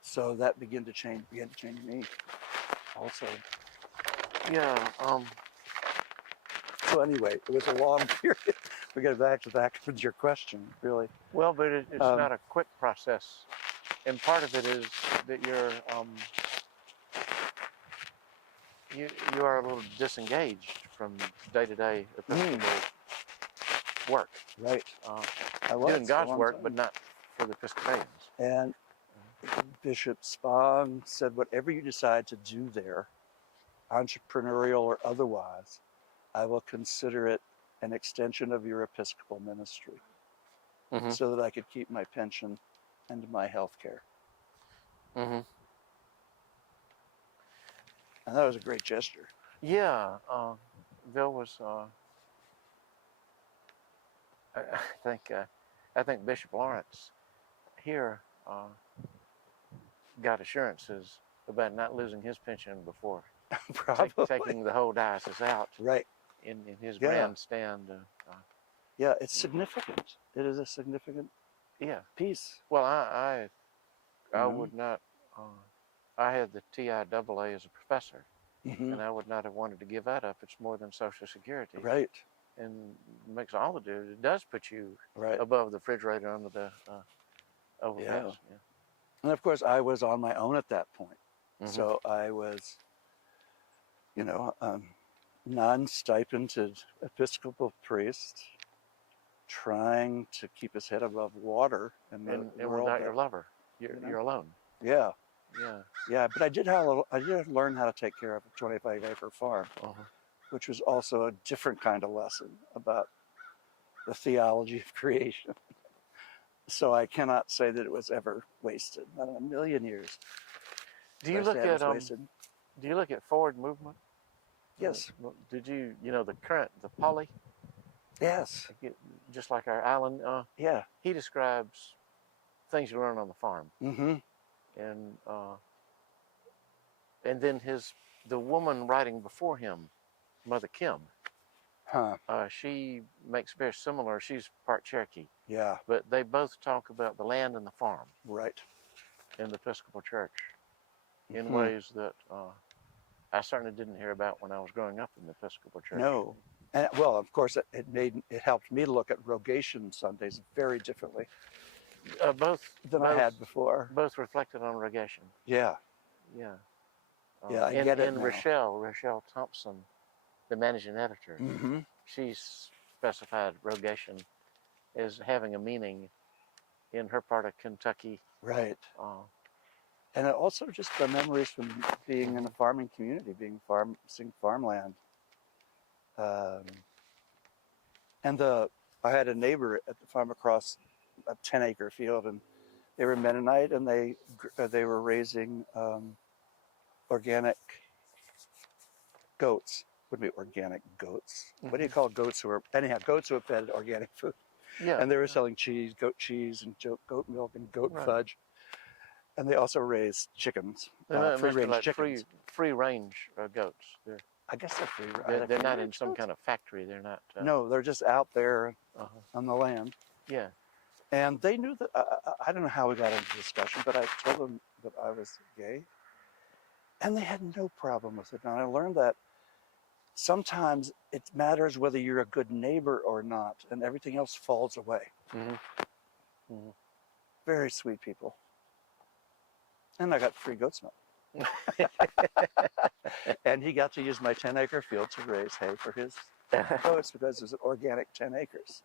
So that began to change me also. Yeah. So anyway, it was a long period. We got back with your question, really. Well, but it's not a quick process, and part of it is that you are a little disengaged from day-to-day Episcopal work. Right. I was doing God's work, but not for the Episcopalians. And Bishop Spahn said, whatever you decide to do there, entrepreneurial or otherwise, I will consider it an extension of your Episcopal ministry, so that I could keep my pension and my health care. And that was a great gesture. Yeah, Bill was. I think Bishop Lawrence here got assurances about not losing his pension before taking the whole diocese out. Right. In his grandstand. Yeah, it's significant. It is a significant piece. Well, I would not. I had the TIAA as a professor, and I would not have wanted to give that up. It's more than Social Security. Right. And makes all the difference. It does put you right above the refrigerator under the overpass. Yeah. And of course, I was on my own at that point. So I was, non-stipended Episcopal priest, trying to keep his head above water in the world. Without your lover, you're alone. Yeah. Yeah. Yeah, but I did learn how to take care of a 25-acre farm, which was also a different kind of lesson about the theology of creation. So I cannot say that it was ever wasted. Not in a million years. Do you look at Do you look at forward movement? Yes. Did you, the current, the poly, Yes. just like our Alan, Yeah. he describes things you learn on the farm. Mm-hmm. And then the woman writing before him, Mother Kim, Huh. she makes very similar, she's part Cherokee, Yeah. but they both talk about the land and the farm Right. in the Episcopal Church in Mhm. ways that I certainly didn't hear about when I was growing up in the Episcopal Church. No. And well, of course, it helped me to look at rogation Sundays very differently Both than I had before. Both reflected on rogation. Yeah. Yeah. Yeah, I get it and now. Rochelle Thompson, the managing editor, Mm-hmm. she specified rogation as having a meaning in her part of Kentucky. Right. And it also just the memories from being in a farming community, seeing farmland. And I had a neighbor at the farm across a 10-acre field, and they were Mennonite, and they were raising organic goats. Would be organic goats. What do you call goats who are fed organic food? Yeah. And they were selling goat cheese, and goat milk, and goat fudge. And they also raised chickens, free-range chickens. Free-range goats. I guess they're free. They're not in some kind of factory. They're not. No, they're just out there on the land. Yeah. And they knew that. I don't know how we got into discussion, but I told them that I was gay, and they had no problem with it. And I learned that sometimes it matters whether you're a good neighbor or not, and everything else falls away. Mm-hmm. Mm-hmm. Very sweet people. And I got free goat's milk. And he got to use my 10-acre field to raise hay for his goats because it was an organic 10 acres.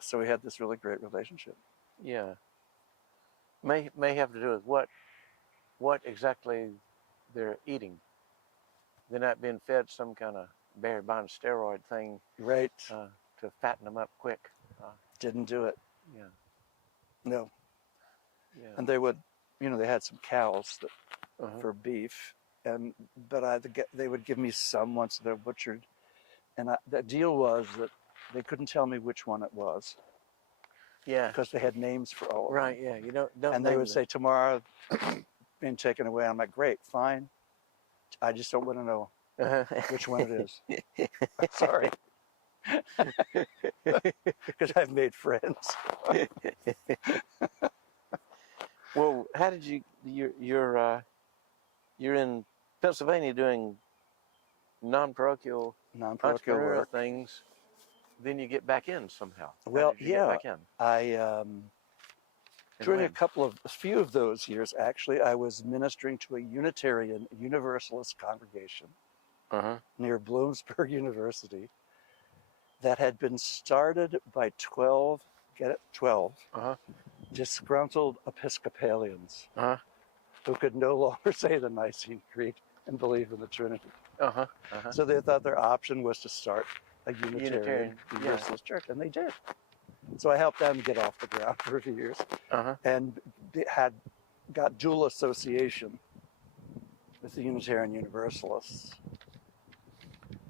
So we had this really great relationship. Yeah. May have to do with what exactly they're eating. They're not being fed some kind of Barry Bonds steroid thing, right? To fatten them up quick. Didn't do it. Yeah. No. Yeah. And they would, they had some cows for beef, but they would give me some once they're butchered, and the deal was that they couldn't tell me which one it was. Yeah. Because they had names for all of them. Right. Yeah. You don't. And they would say tomorrow, being taken away. I'm like, great, fine. I just don't want to know which one it is. Sorry. Because I've made friends. Well, how did you're in Pennsylvania doing non-parochial work things, then you get back in somehow. Well, yeah, get back in? I during a few of those years, actually, I was ministering to a Unitarian Universalist congregation near Bloomsburg University that had been started by 12 disgruntled Episcopalians who could no longer say the Nicene Creed and believe in the Trinity. So they thought their option was to start a Unitarian Universalist church, and they did. So I helped them get off the ground for a few years, and got dual association with the Unitarian Universalists.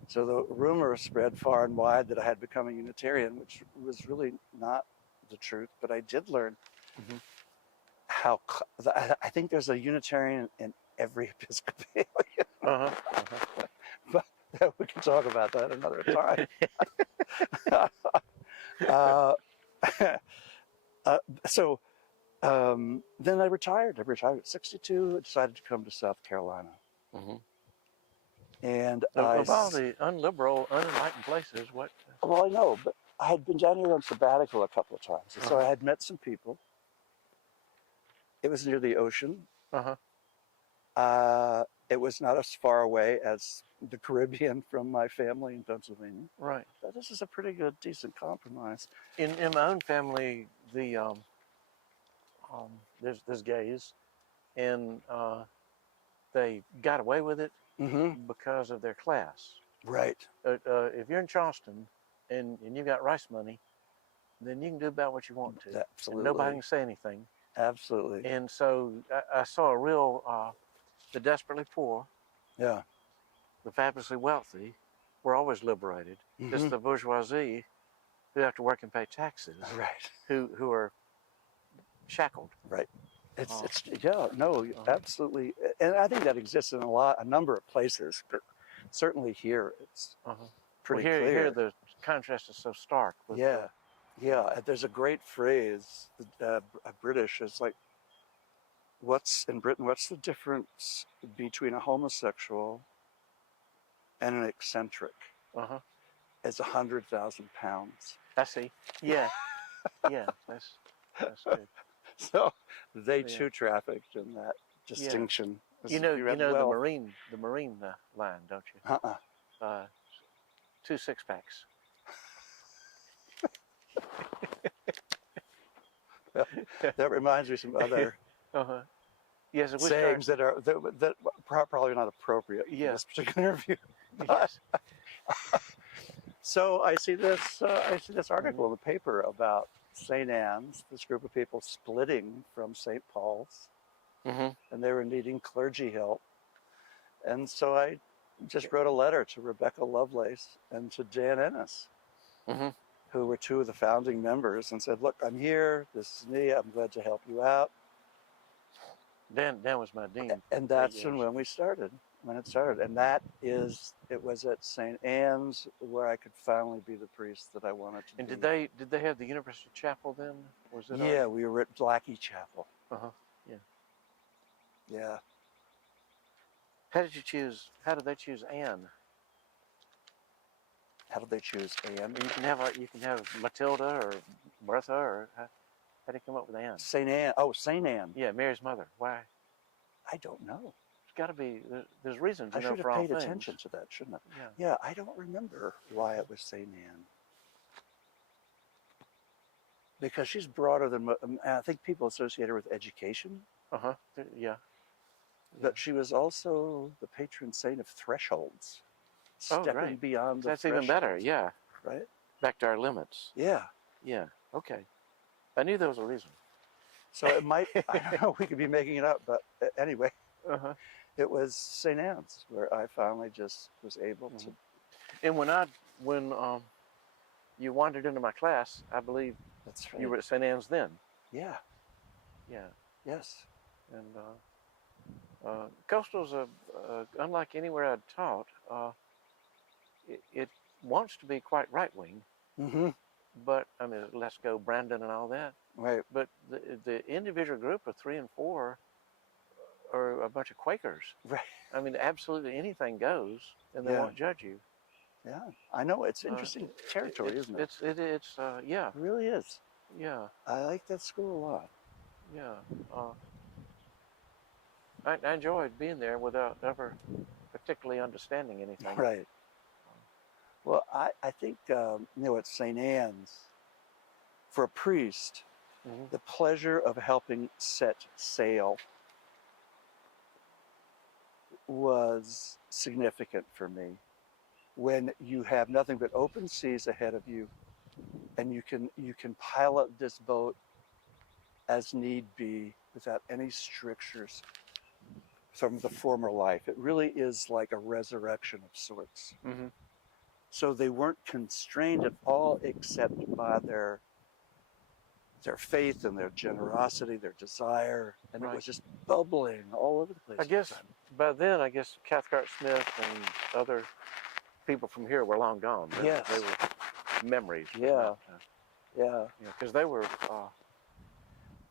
So the rumor spread far and wide that I had become a Unitarian, which was really not the truth, but I did learn how I think there's a Unitarian in every Episcopalian. But we can talk about that another time. So then I retired. I retired at 62. I decided to come to South Carolina. And of all the unliberal, unenlightened places, what? Well, I know, but I had been down here on sabbatical a couple of times, and so I had met some people. It was near the ocean. It was not as far away as the Caribbean from my family in Pennsylvania. Right. But this is a pretty good, decent compromise. In my own family, there's gays, and they got away with it because of their class. Right. If you're in Charleston and you got rice money, then you can do about what you want to. Absolutely. And nobody can say anything. Absolutely. And so I saw a real the desperately poor, Yeah. the fabulously wealthy, were always liberated. It's Mhm. the bourgeoisie who have to work and pay taxes, Right. who are shackled. Right. It's Oh. it's yeah, no, absolutely. And I think that exists in a number of places, but certainly here it's Well, pretty here clear. the contrast is so stark. With Yeah. Yeah. There's a great phrase, British, it's like, in Britain, what's the difference between a homosexual and an eccentric? uh-huh. It's 100,000 pounds. I see. Yeah, yeah, that's good. So they Yeah. too trafficked in that distinction. You If know had the wealth, marine line, don't you? uh-uh. 2 6-packs. That reminds me of some other Uh-huh. Yes, we sayings that are probably not appropriate for Yeah. this particular interview. Yes. So I see this article in the paper about St. Anne's, this group of people splitting from St. Paul's, Mm-hmm. and they were needing clergy help. And so I just wrote a letter to Rebecca Lovelace and to Dan Ennis, Mm-hmm. who were two of the founding members, and said, look, I'm here, this is me, I'm glad to help you out. Dan was my dean. And that's when it started. And it was at St. Anne's where I could finally be the priest that I wanted to be. And did they have the University Chapel then? Was it? Yeah, we were at Blackie Chapel. Uh-huh. Yeah. Yeah. How did they choose Anne? How did they choose Anne? You can have Matilda or Bertha, or how did they come up with Anne? St. Anne. Oh, St. Anne. Yeah, Mary's mother. Why? I don't know. It's got to be. There's reasons. I should for have all paid things. attention to that, shouldn't I? Yeah. Yeah, I don't remember why it was St. Anne. Because she's broader than, I think people associate her with education. Uh-huh. Yeah. But she was also the patron saint of thresholds. Oh, Stepping right. beyond the That's even better. threshold, Yeah. Right? Back to our limits. Yeah. Yeah. Okay. I knew there was a reason. So it might, I don't know, we could be making it up, but anyway, Uh-huh. it was St. Anne's where I finally just was able to. And when you wandered into my class, I believe That's right. you were at St. Anne's then. Yeah. Yeah. Yes. And Coastal's unlike anywhere I'd taught. It wants to be quite right wing, Mm-hmm. but I mean, let's go Brandon and all that. Right. But the individual group of 3 and 4 are a bunch of Quakers. Right. I mean, absolutely anything goes, and they Yeah. won't judge you. Yeah. I know. It's interesting territory, isn't it? It's yeah. It really is. Yeah. I like that school a lot. Yeah. I enjoyed being there without ever particularly understanding anything. Right. Well, I think, at St. Anne's, for a priest, Mm-hmm. the pleasure of helping set sail was significant for me. When you have nothing but open seas ahead of you, and you can pilot this boat as need be without any strictures from the former life. It really is like a resurrection of sorts. Mm-hmm. So they weren't constrained at all except by their faith and their generosity, their desire, and Right. it was just bubbling all over the place. I guess by then, Cathcart Smith and other people from here were long gone. Yes. They were memories. Yeah. Yeah. Because they were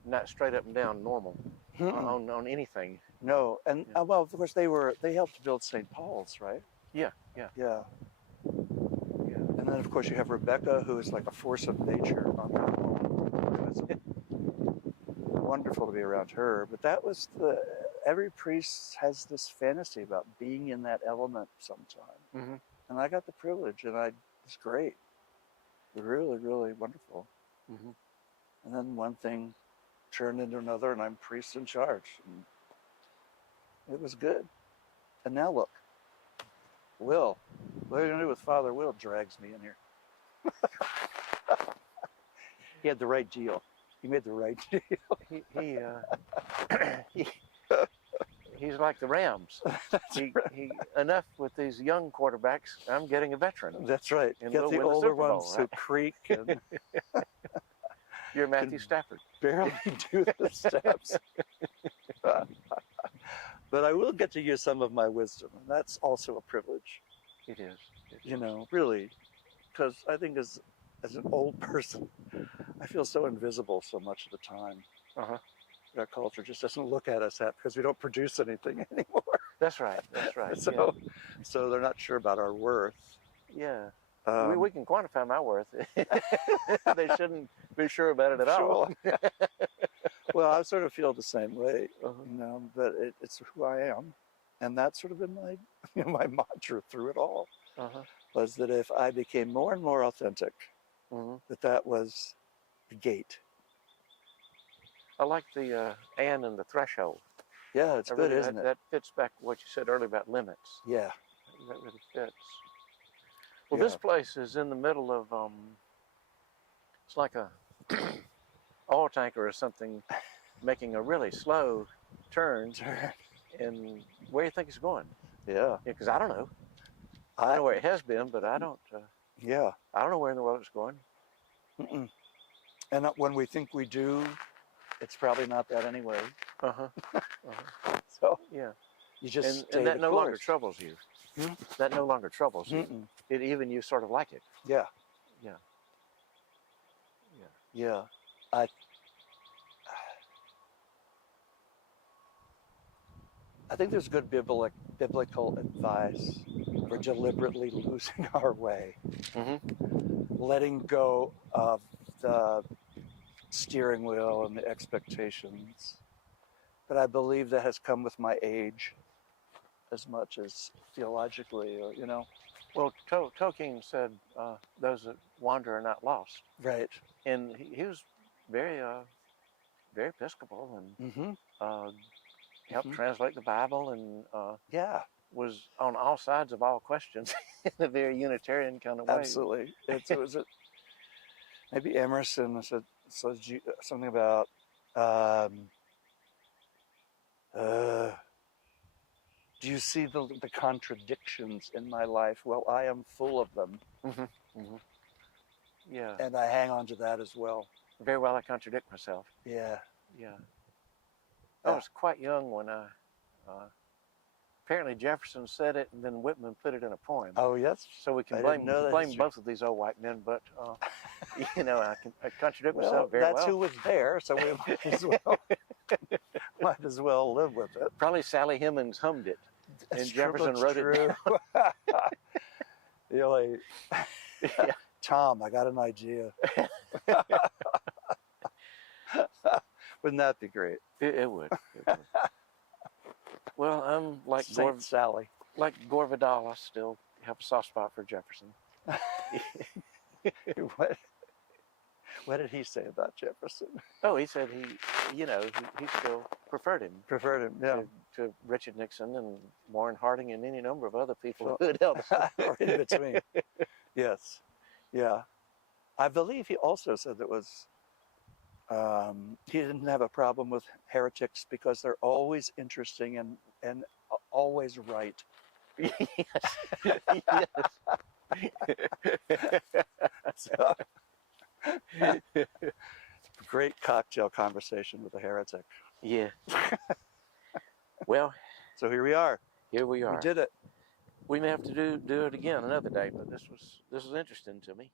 not straight up and down normal on anything. No, and Yeah. well, of course they helped build St. Paul's, right? Yeah. Yeah. And then of course you have Rebecca, who is like a force of nature on her own. It was wonderful to be around her. But that was every priest has this fantasy about being in that element sometime. Mm-hmm. And I got the privilege, and it's great. Really, really wonderful. Mm-hmm. And then one thing turned into another, and I'm priest in charge. And it was good. And now look, Will, what are you going to do with Father Will? Drags me in here. He had the right deal. He made the right deal. He He's like the Rams. He enough with these young quarterbacks. I'm getting a veteran. That's right. And Get we'll the win the older Super Bowl, ones who right? creak and You're Matthew Stafford. barely do the steps. But I will get to use some of my wisdom, and that's also a privilege. It is. You know, really, because I think as an old person, I feel so invisible so much of the time. Uh-huh. Our culture just doesn't look at us because we don't produce anything anymore. That's right. That's right. So they're not sure about our worth. Yeah. Um, We can quantify my worth. They shouldn't be sure about it at all. sure. Well, I sort of feel the same way, Uh-huh. you know, but it's who I am. And that's sort of been my, my mantra through it all, Uh-huh. was that if I became more and more authentic, Mm-hmm. that was the gate. I like the and and the threshold. Yeah, it's good, Really, isn't it? that fits back to what you said earlier about limits. Yeah. That really fits. Well, Yeah. this place is in the middle of it's like a oil tanker or something making a really slow turn. And where do you think it's going? Yeah. Because I don't know. I know where it has been, but I don't. Yeah. I don't know where in the world it's going. Mm-mm. And when we think we do, it's probably not that anyway. Uh-huh. So Yeah. you just stay and that the no course. longer troubles you. Hmm? That no longer troubles you. Mm-mm. It even you sort of like it. Yeah. Yeah. Yeah. I think there's good biblical advice for deliberately losing our way, Mm-hmm. letting go of the steering wheel and the expectations. But I believe that has come with my age as much as theologically, or, Well, Tolkien said, "Those that wander are not lost," Right. and he was very, very Episcopal and Mm-hmm. helped Mhm. translate the Bible and Yeah, was on all sides of all questions in a very Unitarian kind of way. absolutely. It was maybe Emerson said something about do you see the contradictions in my life? Well, I am full of them. Mm-hmm. Mm-hmm. Yeah. And I hang on to that as well. Very well, I contradict myself. Yeah. Yeah. I was quite young when I. Apparently, Jefferson said it, and then Whitman put it in a poem. Oh, yes. So we can I blame didn't know that blame history. both of these old white men, but I contradict Well, myself very well. that's who was there, so we might as well live with it. Probably Sally Hemings hummed it, and Jefferson wrote it down. Really, Yeah. Tom, I got an idea. Wouldn't that be great? It would. Well, I'm like Saint Sally. Gore Vidal. I still have a soft spot for Jefferson. What did he say about Jefferson? Oh, he said he still preferred him. Preferred him, yeah. To Richard Nixon and Warren Harding and any number of other people who had held Or in between. Yes. Yeah. I believe he also said that he didn't have a problem with heretics because they're always interesting and always right. Yes. So, great cocktail conversation with a heretic. Yeah. Well, So here we are. here we are. We did it. We may have to do it again another day, but this was interesting to me.